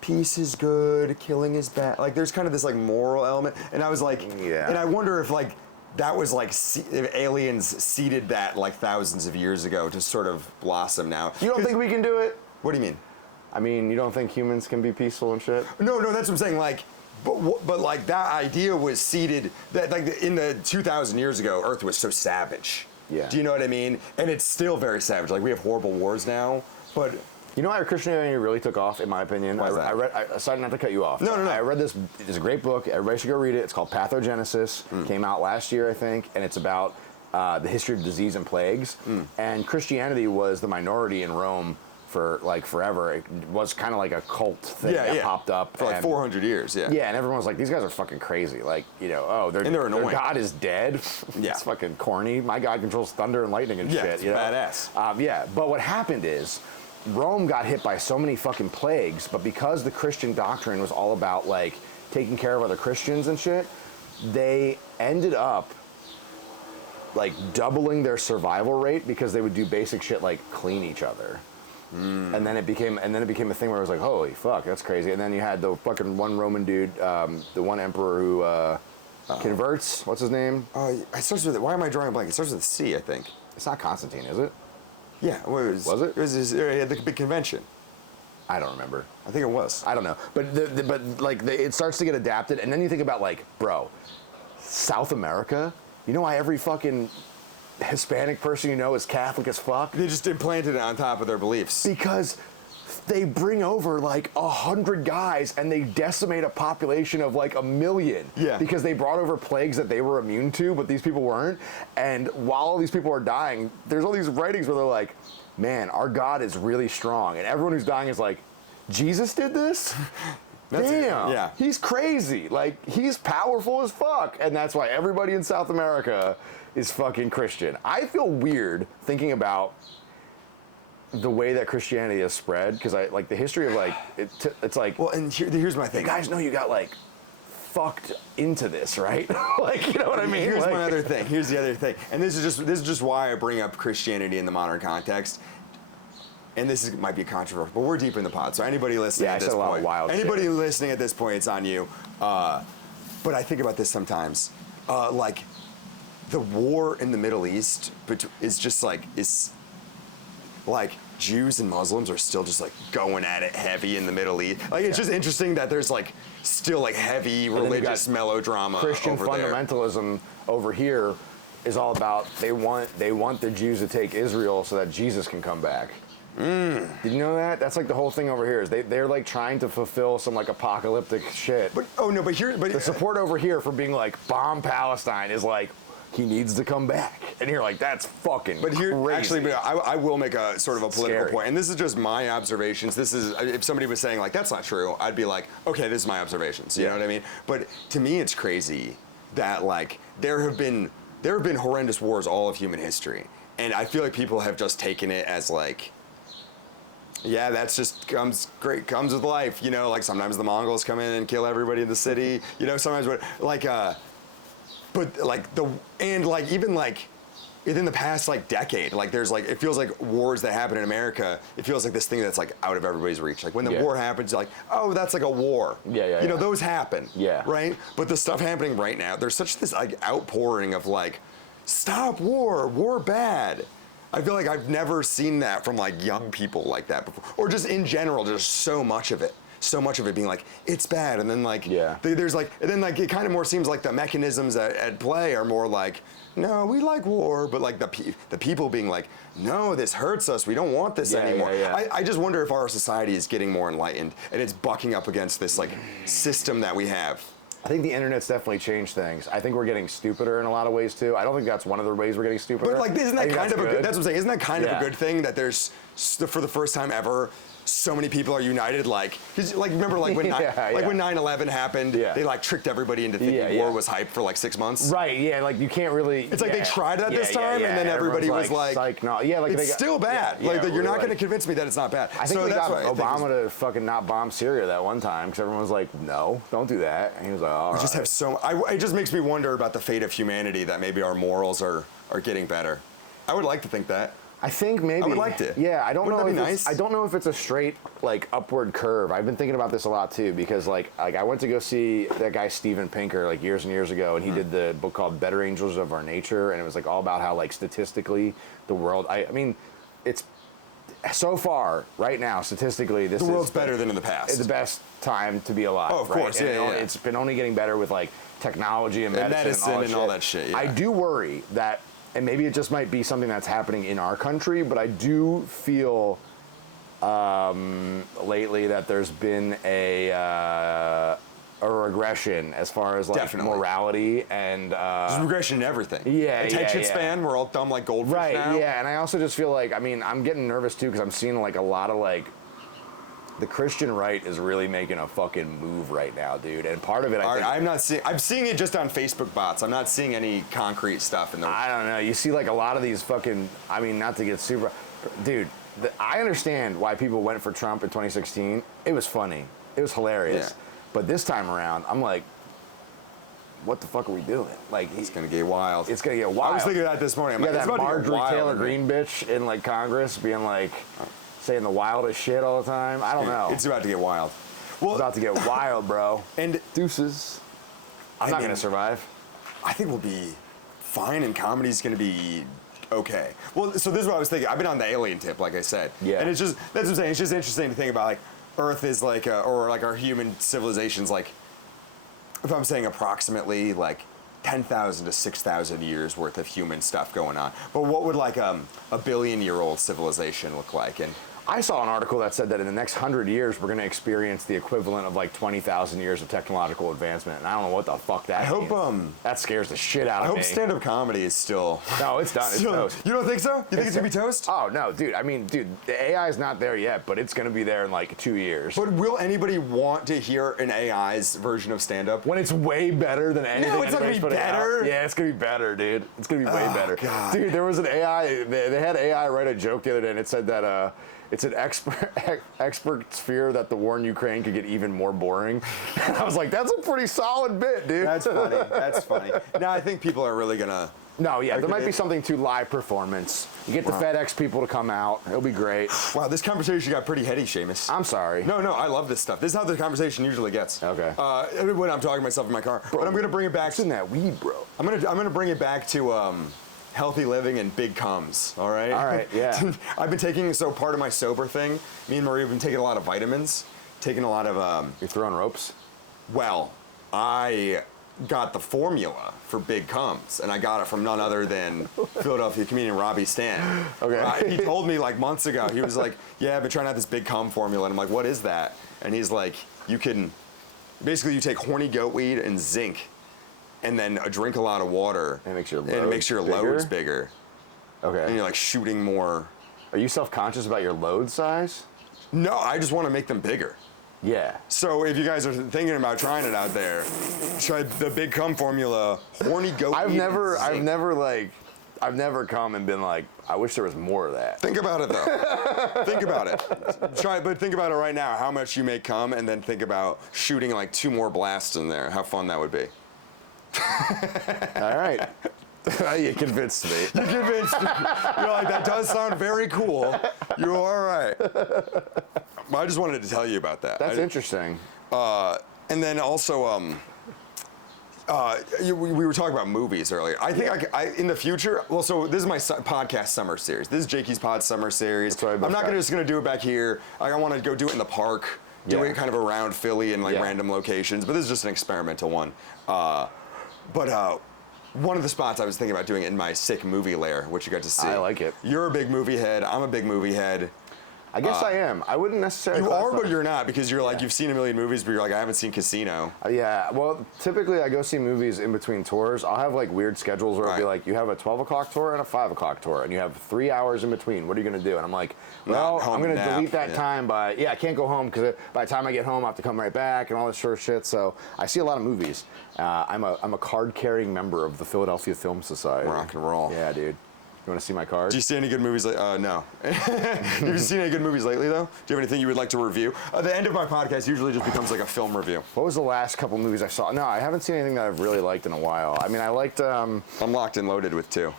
peace is good, killing is bad. Like, there's kind of this like moral element. And I was like, yeah. And I wonder if like, that was like, if aliens seeded that like thousands of years ago to sort of blossom now. You don't think we can do it? What do you mean? I mean, you don't think humans can be peaceful and shit? No, that's what I'm saying. Like, but like that idea was seeded that like in the 2,000 years ago, Earth was so savage. Yeah. Do you know what I mean? And it's still very savage. Like we have horrible wars now, but you know how Christianity really took off, in my opinion? Why is that? Sorry not to cut you off. No. I read this. It's a great book. Everybody should go read it. It's called Pathogenesis. Came out last year, I think, and it's about the history of disease and plagues. And Christianity was the minority in Rome for like forever. It was kind of like a cult thing that popped up for like 400 years. Yeah, and everyone was like, "These guys are fucking crazy." Like, they're annoying. Their God is dead. Yeah, it's fucking corny. My God controls thunder and lightning and shit. It's badass. But what happened is, Rome got hit by so many fucking plagues, but because the Christian doctrine was all about like taking care of other Christians and shit, they ended up like doubling their survival rate because they would do basic shit like clean each other. And then it became a thing where it was like, holy fuck, that's crazy. And then you had the fucking one Roman dude, the one emperor who converts. What's his name? It starts with. Why am I drawing a blank? It starts with a C, I think. It's not Constantine, is it? Yeah, was it? It was he had the big convention. I don't remember. I think it was. I don't know. But it starts to get adapted, and then you think about like, bro, South America. You know why every fucking Hispanic person you know is Catholic as fuck? They just implanted it on top of their beliefs. Because they bring over like 100 guys and they decimate a population of like 1 million. Yeah. Because they brought over plagues that they were immune to, but these people weren't. And while all these people are dying, there's all these writings where they're like, man, our God is really strong. And everyone who's dying is like, Jesus did this? Damn. Yeah. He's crazy. Like, he's powerful as fuck. And that's why everybody in South America is fucking Christian. I feel weird thinking about the way that Christianity has spread, because I like the history of like it's like, well, and here's my thing. You guys know you got like fucked into this, right? Like, you know what I mean? Here's like, my other thing. Here's the other thing, and this is just why I bring up Christianity in the modern context. And might be controversial, but we're deep in the pod, so anybody listening at this point, listening at this point, it's on you. But I think about this sometimes, like the war in the Middle East is just like like Jews and Muslims are still just like going at it heavy in the Middle East. Like it's just interesting that there's like still like heavy religious melodrama. Christian over fundamentalism over here is all about they want the Jews to take Israel so that Jesus can come back. Did you know that? That's like the whole thing over here is they're like trying to fulfill some like apocalyptic shit. But the support over here for being like bomb Palestine is like, he needs to come back. And you're like, that's fucking crazy. Actually, I will make a sort of a political Scary. point. And this is just my observations. This is, if somebody was saying like, that's not true, I'd be like, okay, this is my observations. You know what I mean? But to me, it's crazy that like, there have been horrendous wars all of human history. And I feel like people have just taken it as like, yeah, that's just comes with life. You know, like sometimes the Mongols come in and kill everybody in the city. You know, sometimes but like even like within the past like decade, like there's like it feels like wars that happen in America. It feels like this thing that's like out of everybody's reach. Like when the war happens, like, oh, that's like a war. Yeah. You know, those happen. Yeah. Right. But the stuff happening right now, there's such this like outpouring of like, stop war bad. I feel like I've never seen that from like young people like that before, or just in general, just so much of it being like, it's bad. And then like, there's like, and then like, it kind of more seems like the mechanisms at play are more like, no, we like war, but like the people being like, no, this hurts us. We don't want this anymore. I just wonder if our society is getting more enlightened and it's bucking up against this like system that we have. I think the internet's definitely changed things. I think we're getting stupider in a lot of ways too. I don't think that's one of the ways we're getting stupider. But like, isn't that kind of a good? That's what I'm saying. Isn't that kind of a good thing that there's for the first time ever, so many people are united, like, 'cause, like, remember, like, when when 9/11 happened, they, like, tricked everybody into thinking war was hype for, like, 6 months. Right, yeah, like, you can't really... It's like they tried that this time, and then everybody was like, psych, no. Yeah, like, it's still bad. Like, you're not going to convince me that it's not bad. I think we got Obama to fucking not bomb Syria that one time, because everyone was like, no, don't do that. And he was like, all right. We just have so... it just makes me wonder about the fate of humanity, that maybe our morals are getting better. I would like to think that. I think maybe. I would like to. Yeah, I don't Wouldn't know. That be nice? I don't know if it's a straight like upward curve. I've been thinking about this a lot too because like I went to go see that guy Steven Pinker like years and years ago, and he did the book called Better Angels of Our Nature, and it was like all about how like statistically the world. I mean, it's so far right now statistically the world's better than in the past. It's the best time to be alive. Oh, of course, right? yeah. It's been only getting better with like technology and medicine and all that shit. Yeah. I do worry that. And maybe it just might be something that's happening in our country, but I do feel lately that there's been a regression as far as like morality and there's regression in everything. Yeah, attention span. We're all dumb like goldfish now. Right. Yeah, and I also just feel like I'm getting nervous too because I'm seeing like a lot of like. The Christian right is really making a fucking move right now, dude. And part of it, I'm seeing it just on Facebook bots. I'm not seeing any concrete stuff in there. I don't know. You see like a lot of these fucking, I mean, not to get super, dude, I understand why people went for Trump in 2016. It was funny. It was hilarious. Yeah. But this time around, I'm like, what the fuck are we doing? Like, it's gonna get wild. It's gonna get wild. I was thinking that this morning. I'm like, that it's about Marjorie to get wild, Taylor Greene bitch in like Congress being like, saying the wildest shit all the time. I don't know. It's about to get wild. Well, it's about to get wild, bro. And deuces. I'm not gonna survive. I think we'll be fine, and comedy's gonna be okay. Well, so this is what I was thinking. I've been on the alien tip, like I said. Yeah. And it's just that's what I'm saying. It's just interesting to think about like Earth is like, or like our human civilization's like. If I'm saying approximately like 10,000 to 6,000 years worth of human stuff going on, but what would like a billion-year-old civilization look like? And I saw an article that said that in the next 100 years, we're going to experience the equivalent of like 20,000 years of technological advancement. And I don't know what the fuck that means. That scares the shit out of me. I hope stand-up comedy is still... No, it's done. It's toast. You don't think so? You think it's going to be toast? Oh, no, dude. I mean, dude, the AI is not there yet, but it's going to be there in like 2 years. But will anybody want to hear an AI's version of stand-up? When it's way better than anything. No, it's not going to be better. Yeah, it's going to be better, dude. It's going to be way better. God. Dude, there was an AI... They had AI write a joke the other day, and it said that... It's an expert's fear that the war in Ukraine could get even more boring. And I was like, that's a pretty solid bit, dude. That's funny. That's funny. No, I think people are really gonna... No, yeah, there might be something to live performance. You get the FedEx people to come out. It'll be great. Wow, this conversation got pretty heady, Seamus. I'm sorry. No, I love this stuff. This is how the conversation usually gets. Okay. When I'm talking to myself in my car. Bro, but I'm gonna bring it back... What's in that weed, bro? I'm gonna bring it back to... healthy living and big comes, all right? All right, yeah. I've been taking, so part of my sober thing, me and Marie have been taking a lot of vitamins, taking a lot of... You're throwing ropes? Well, I got the formula for big comes, and I got it from none other than Philadelphia comedian Robbie Stan. Okay. He told me like months ago, he was like, yeah, I've been trying out this big cum formula, and I'm like, what is that? And he's like, you basically you take horny goat weed and zinc, and then drink a lot of water. And it makes your loads bigger. Okay. And you're like shooting more. Are you self-conscious about your load size? No, I just want to make them bigger. Yeah. So if you guys are thinking about trying it out there, try the big cum formula, horny goat. I've never come and been like, I wish there was more of that. Think about it though. Think about it. But think about it right now. How much you make cum, and then think about shooting like 2 more blasts in there. How fun that would be. All right. You convinced me. You convinced me. You're like, that does sound very cool. You're all right. I just wanted to tell you about that. That's interesting. And then also, we were talking about movies earlier. I think in the future, well, so this is my podcast summer series. This is Jakey's Pod summer series. I'm not just going to do it back here. I want to go do it in the park, do it kind of around Philly in like random locations. But this is just an experimental one. But one of the spots I was thinking about doing it in my sick movie lair, which you got to see. I like it. You're a big movie head. I'm a big movie head. I guess I am. I wouldn't necessarily. You are, but you're not, because you're like, you've seen a million movies, but you're like, I haven't seen Casino. Yeah, well, typically I go see movies in between tours. I'll have like weird schedules where it'll be like, you have a 12 o'clock tour and a 5 o'clock tour, and you have 3 hours in between. What are you going to do? And I'm like, well, I'm going to delete that time by, I can't go home because by the time I get home, I have to come right back and all this sort of shit. So I see a lot of movies. I'm a card-carrying member of the Philadelphia Film Society. Rock and roll. Yeah, dude. You want to see my card? Do you see any good movies? No. Have you seen any good movies lately, though? Do you have anything you would like to review? The end of my podcast usually just becomes like a film review. What was the last couple movies I saw? No, I haven't seen anything that I've really liked in a while. I mean, I liked... I'm Locked and Loaded with 2.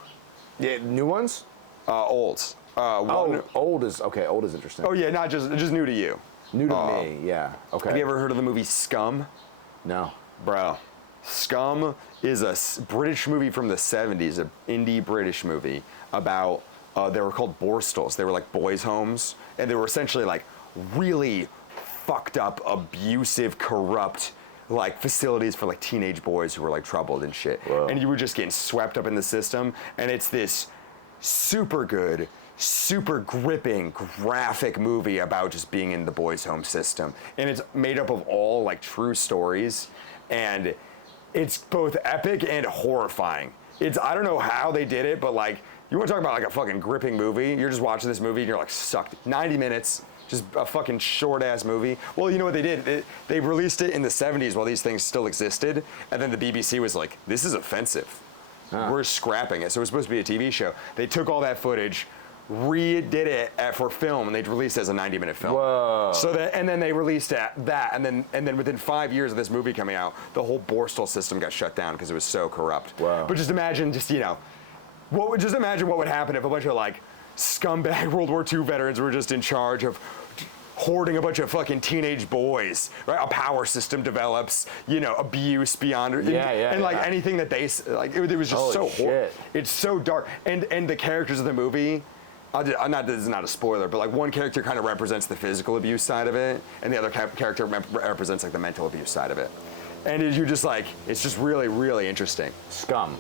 Yeah, new ones? Olds. Old is interesting. Oh, yeah, not just new to you. New to me, yeah. Okay. Have you ever heard of the movie Scum? No. Bro, Scum is a British movie from the 70s, an indie British movie about, they were called Borstals. They were like boys' homes, and they were essentially like really fucked up, abusive, corrupt, like facilities for like teenage boys who were like troubled and shit. Whoa. And you were just getting swept up in the system, and it's this super good, super gripping, graphic movie about just being in the boys' home system. And it's made up of all like true stories, and it's both epic and horrifying. I don't know how they did it, but like, you want to talk about like a fucking gripping movie? You're just watching this movie and you're like sucked. 90 minutes, just a fucking short ass movie. Well, you know what they did? They released it in the 70s while these things still existed, and then the BBC was like, this is offensive. We're scrapping it. So it was supposed to be a TV show. They took all that footage, redid it for film, and they released it as a 90-minute film. Whoa. And then they released that, and then within 5 years of this movie coming out, the whole Borstal system got shut down because it was so corrupt. Whoa. But just imagine, imagine what would happen if a bunch of like scumbag World War II veterans were just in charge of hoarding a bunch of fucking teenage boys, right? A power system develops, abuse beyond, anything that they, like, it was just Holy shit. It's so dark. And the characters of the movie, this is not a spoiler, but like one character kind of represents the physical abuse side of it, and the other character represents like the mental abuse side of it. And you're just like, it's just really, really interesting. Scum.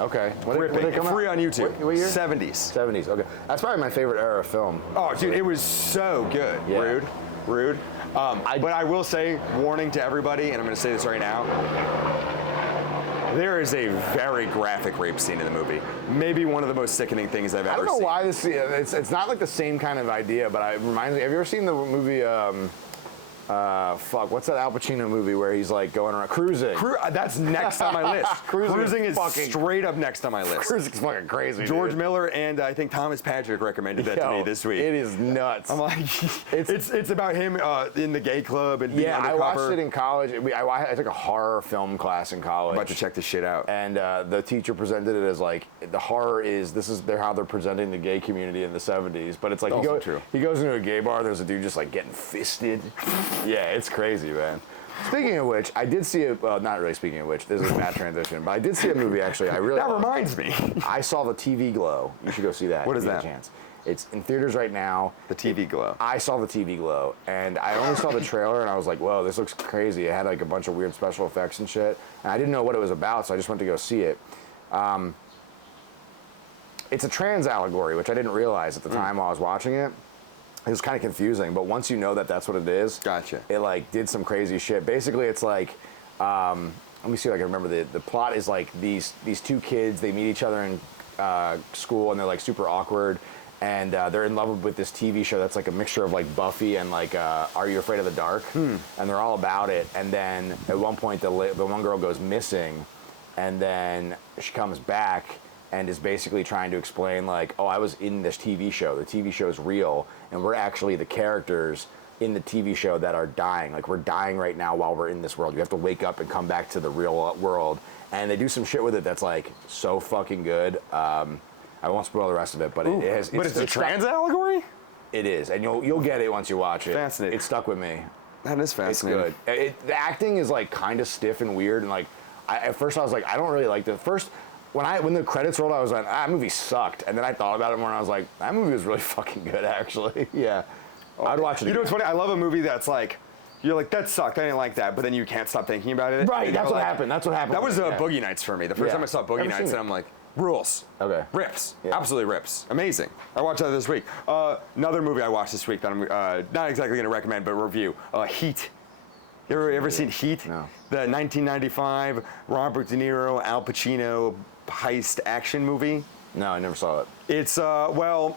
Okay. Gripping. Free on YouTube. What year? 70s. 70s, okay. That's probably my favorite era of film. Oh, dude, it was so good. Yeah. Rude. But I will say, warning to everybody, and I'm going to say this right now, there is a very graphic rape scene in the movie. Maybe one of the most sickening things I've ever seen. I don't know why it's not like the same kind of idea, but it reminds me, have you ever seen the movie, what's that Al Pacino movie where he's like going around cruising? That's next on my list. Cruising is straight up next on my list. Cruising's fucking crazy. George Millar and I think Thomas Patrick recommended that to me this week. It is nuts. I'm like, it's about him in the gay club and being undercover. I watched it in college. I took a horror film class in college. I'm about to check this shit out. And the teacher presented it as like, the horror is, how they're presenting the gay community in the 70s. But it's like, he goes into a gay bar, there's a dude just like getting fisted. Yeah, it's crazy, man. Speaking of which, I did see not really speaking of which, this is a bad transition, but I did see a movie actually. That reminds me. I saw The TV Glow. You should go see that. What is that? Chance. It's in theaters right now. The TV Glow. I saw The TV Glow, and I only saw the trailer, and I was like, whoa, this looks crazy. It had like a bunch of weird special effects and shit, and I didn't know what it was about, so I just went to go see it. It's a trans allegory, which I didn't realize at the time while I was watching it. It was kind of confusing, but once you know that that's what it is, gotcha. It like did some crazy shit. Basically, it's like, let me see if I can remember the plot is like these two kids, they meet each other in school and they're like super awkward, and they're in love with this TV show that's like a mixture of like Buffy and like Are You Afraid of the Dark? And they're all about it. And then at one point the one girl goes missing, and then she comes back and is basically trying to explain like, oh, I was in this TV show. The TV show is real, and we're actually the characters in the TV show that are dying. Like, we're dying right now while we're in this world. You have to wake up and come back to the real world. And they do some shit with it that's like so fucking good. I won't spoil the rest of it, but it has. But it's a trans allegory? It is, and you'll get it once you watch it. Fascinating. It stuck with me. That is fascinating. It's good. The acting is like kind of stiff and weird, and like at first I was like, I don't really like the first. When the credits rolled, I was like, that movie sucked. And then I thought about it more, and I was like, that movie was really fucking good, actually. Yeah. I'd watch it. You know what's funny? I love a movie that's like, you're like, that sucked, I didn't like that, but then you can't stop thinking about it. Right, that's what happened. That was Boogie Nights for me. The first time I saw Boogie Nights, and I'm like, Rules. Okay. Rips. Yeah. Absolutely rips. Amazing. I watched that this week. Another movie I watched this week that I'm not exactly going to recommend, but review. Heat. You ever seen Heat? No. The 1995 Robert De Niro, Al Pacino heist action movie. No, I never saw it. It's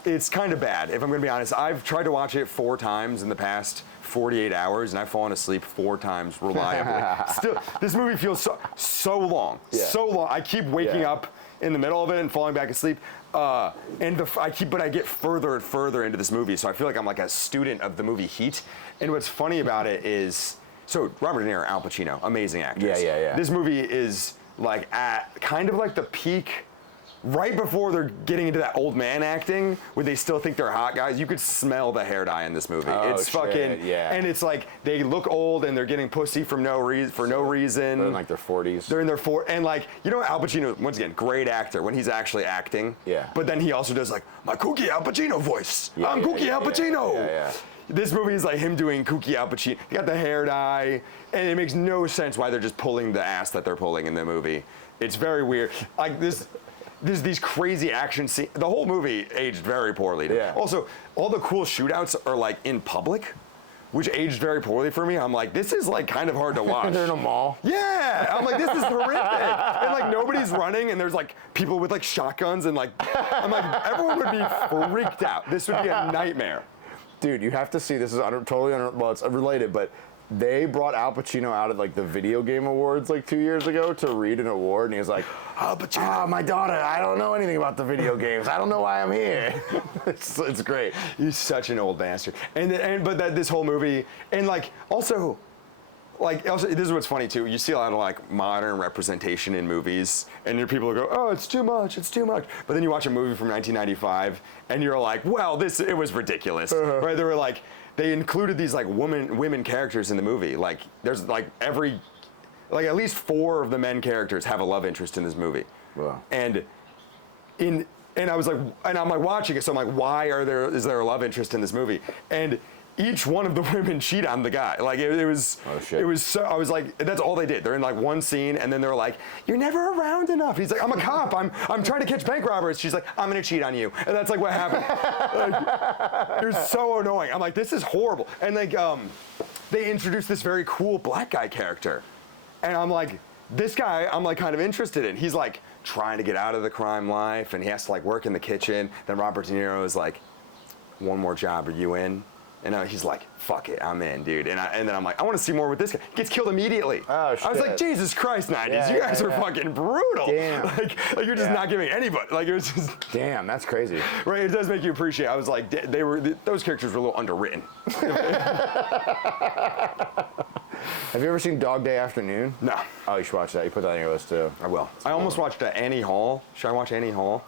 it's kind of bad, if I'm going to be honest. I've tried to watch it 4 times in the past 48 hours, and I've fallen asleep 4 times reliably. Still, this movie feels so long, so long. I keep waking up in the middle of it and falling back asleep. But I get further and further into this movie, so I feel like I'm like a student of the movie Heat. And what's funny about it is, so Robert De Niro, Al Pacino, amazing actors. Yeah. This movie is like at kind of like the peak. Right before they're getting into that old man acting, where they still think they're hot guys, you could smell the hair dye in this movie. Oh, it's shit, fucking, yeah. and it's like they look old and they're getting pussy for no reason. They're in like their 40s. They're in their and like, you know, Al Pacino, once again, great actor when he's actually acting. Yeah. But then he also does like my kooky Al Pacino voice. I'm kooky Al Pacino. Yeah. This movie is like him doing kooky Al Pacino. He got the hair dye, and it makes no sense why they're just pulling the ass that they're pulling in the movie. It's very weird. Like this. There's these crazy action scenes. The whole movie aged very poorly. Yeah. Also, all the cool shootouts are like in public, which aged very poorly for me. I'm like, this is like kind of hard to watch. They're in a mall. Yeah, I'm like, this is horrific. And like nobody's running, and there's like people with like shotguns, and like, I'm like, everyone would be freaked out. This would be a nightmare. Dude, you have to see, this is well, it's related, but they brought Al Pacino out at like the video game awards like 2 years ago to read an award, and he was like, Al Pacino. my daughter, I don't know anything about the video games. I don't know why I'm here. It's great. He's such an old bastard. But this whole movie, and like also this is what's funny too. You see a lot of like modern representation in movies, and there are people who go, "Oh, it's too much, it's too much." But then you watch a movie from 1995, and you're like, "Well, it was ridiculous." Right? They were like, they included these like women characters in the movie. Like there's like at least 4 of the men characters have a love interest in this movie. Wow. And I was like, and I'm like watching it, so I'm like, why is there a love interest in this movie? And each one of the women cheat on the guy. Like it was, oh, shit. It was so, I was like, that's all they did. They're in like one scene, and then they're like, you're never around enough. He's like, I'm a cop. I'm trying to catch bank robbers. She's like, I'm gonna cheat on you. And that's like what happened. Like, it was so annoying. I'm like, this is horrible. And like, they introduced this very cool black guy character. And I'm like, this guy, I'm like kind of interested in. He's like trying to get out of the crime life, and he has to like work in the kitchen. Then Robert De Niro is like, one more job, are you in? And he's like, fuck it, I'm in, dude. And then I'm like, I want to see more with this guy. Gets killed immediately. Oh, shit. I was like, Jesus Christ, 90s, you guys are fucking brutal. Damn. Like you're just not giving anybody. Like it was just. Damn, that's crazy. Right, it does make you appreciate. I was like, those characters were a little underwritten. Have you ever seen Dog Day Afternoon? No. Oh, you should watch that. You put that on your list too. I will. I almost watched Annie Hall. Should I watch Annie Hall?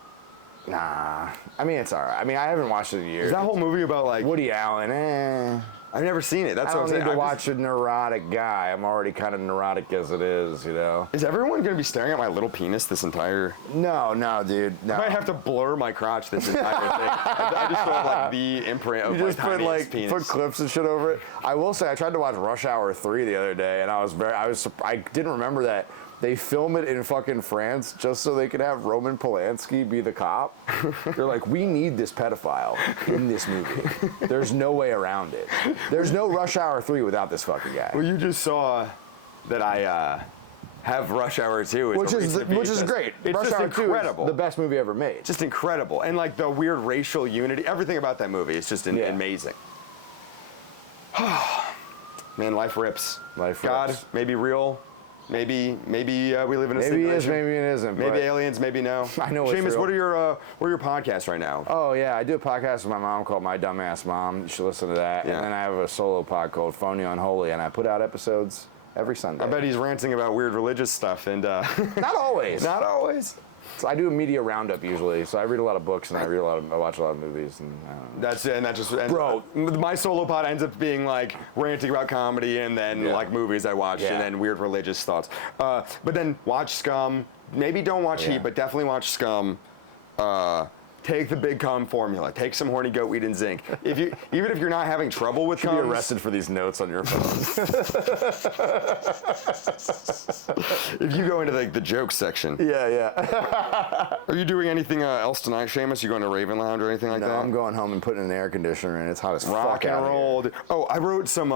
Nah. I mean, it's all right. I mean, I haven't watched it in years. Is that whole movie about like Woody Allen? I've never seen it. That's I what don't I'm need saying. to watch a neurotic guy. I'm already kind of neurotic as it is, you know? Is everyone going to be staring at my little penis this entire... No, dude, no. I might have to blur my crotch this entire thing. I just saw like the imprint of You just my put tiniest penis. put clips and shit over it. I will say I tried to watch Rush Hour 3 the other day, and I didn't remember that they film it in fucking France just so they could have Roman Polanski be the cop. They're like, we need this pedophile in this movie. There's no way around it. There's no Rush Hour 3 without this fucking guy. Well, you just saw that I have Rush Hour 2. Which is great. It's Rush just Hour incredible. 2 is the best movie ever made. Just incredible. And like the weird racial unity, everything about that movie is just amazing. Man, life rips. God, rips. maybe real. Maybe we live in a simulation. Maybe it is, maybe it isn't. Maybe but aliens, maybe no. I know it's Seamus, real. what are your podcasts right now? Oh yeah, I do a podcast with my mom called My Dumbass Mom. You should listen to that. Yeah. And then I have a solo pod called Phony Unholy, and I put out episodes every Sunday. I bet he's ranting about weird religious stuff and Not always. not always. So I do a media roundup usually. So I read a lot of books and I watch a lot of movies, and I don't know. That's it, and that just ends Bro. my solo pod ends up being like ranting about comedy and then like movies I watched and then weird religious thoughts. But then watch Scum. Maybe don't watch Heat, but definitely watch Scum. take the Big Calm formula. Take some horny goat weed and zinc. Even if you're not having trouble with Be comes, arrested for these notes on your phone. if you go into the joke section. Yeah. Are you doing anything else tonight, Seamus? You going to Raven Lounge or anything like No, that? I'm going home and putting in an air conditioner, and it's hot as Rock fuck and out roll. here. Oh, I wrote some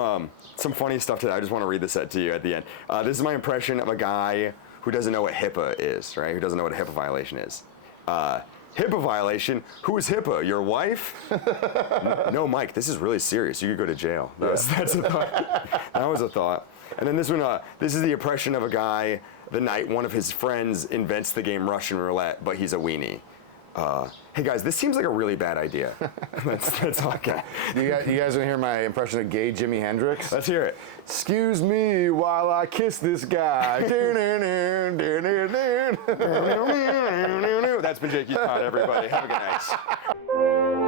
funny stuff today. I just want to read this to you at the end. This is my impression of a guy who doesn't know what HIPAA is, right? Who doesn't know what a HIPAA violation is. HIPAA violation? Who is HIPAA? Your wife? No, Mike, this is really serious. You could go to jail. That's a thought. That was a thought. And then this one, this is the impression of a guy the night one of his friends invents the game Russian roulette, but he's a weenie. Hey guys, this seems like a really bad idea. That's okay. You guys want to hear my impression of gay Jimi Hendrix? Let's hear it. Excuse me while I kiss this guy. That's been Jakey's Pod, everybody. Have a good night.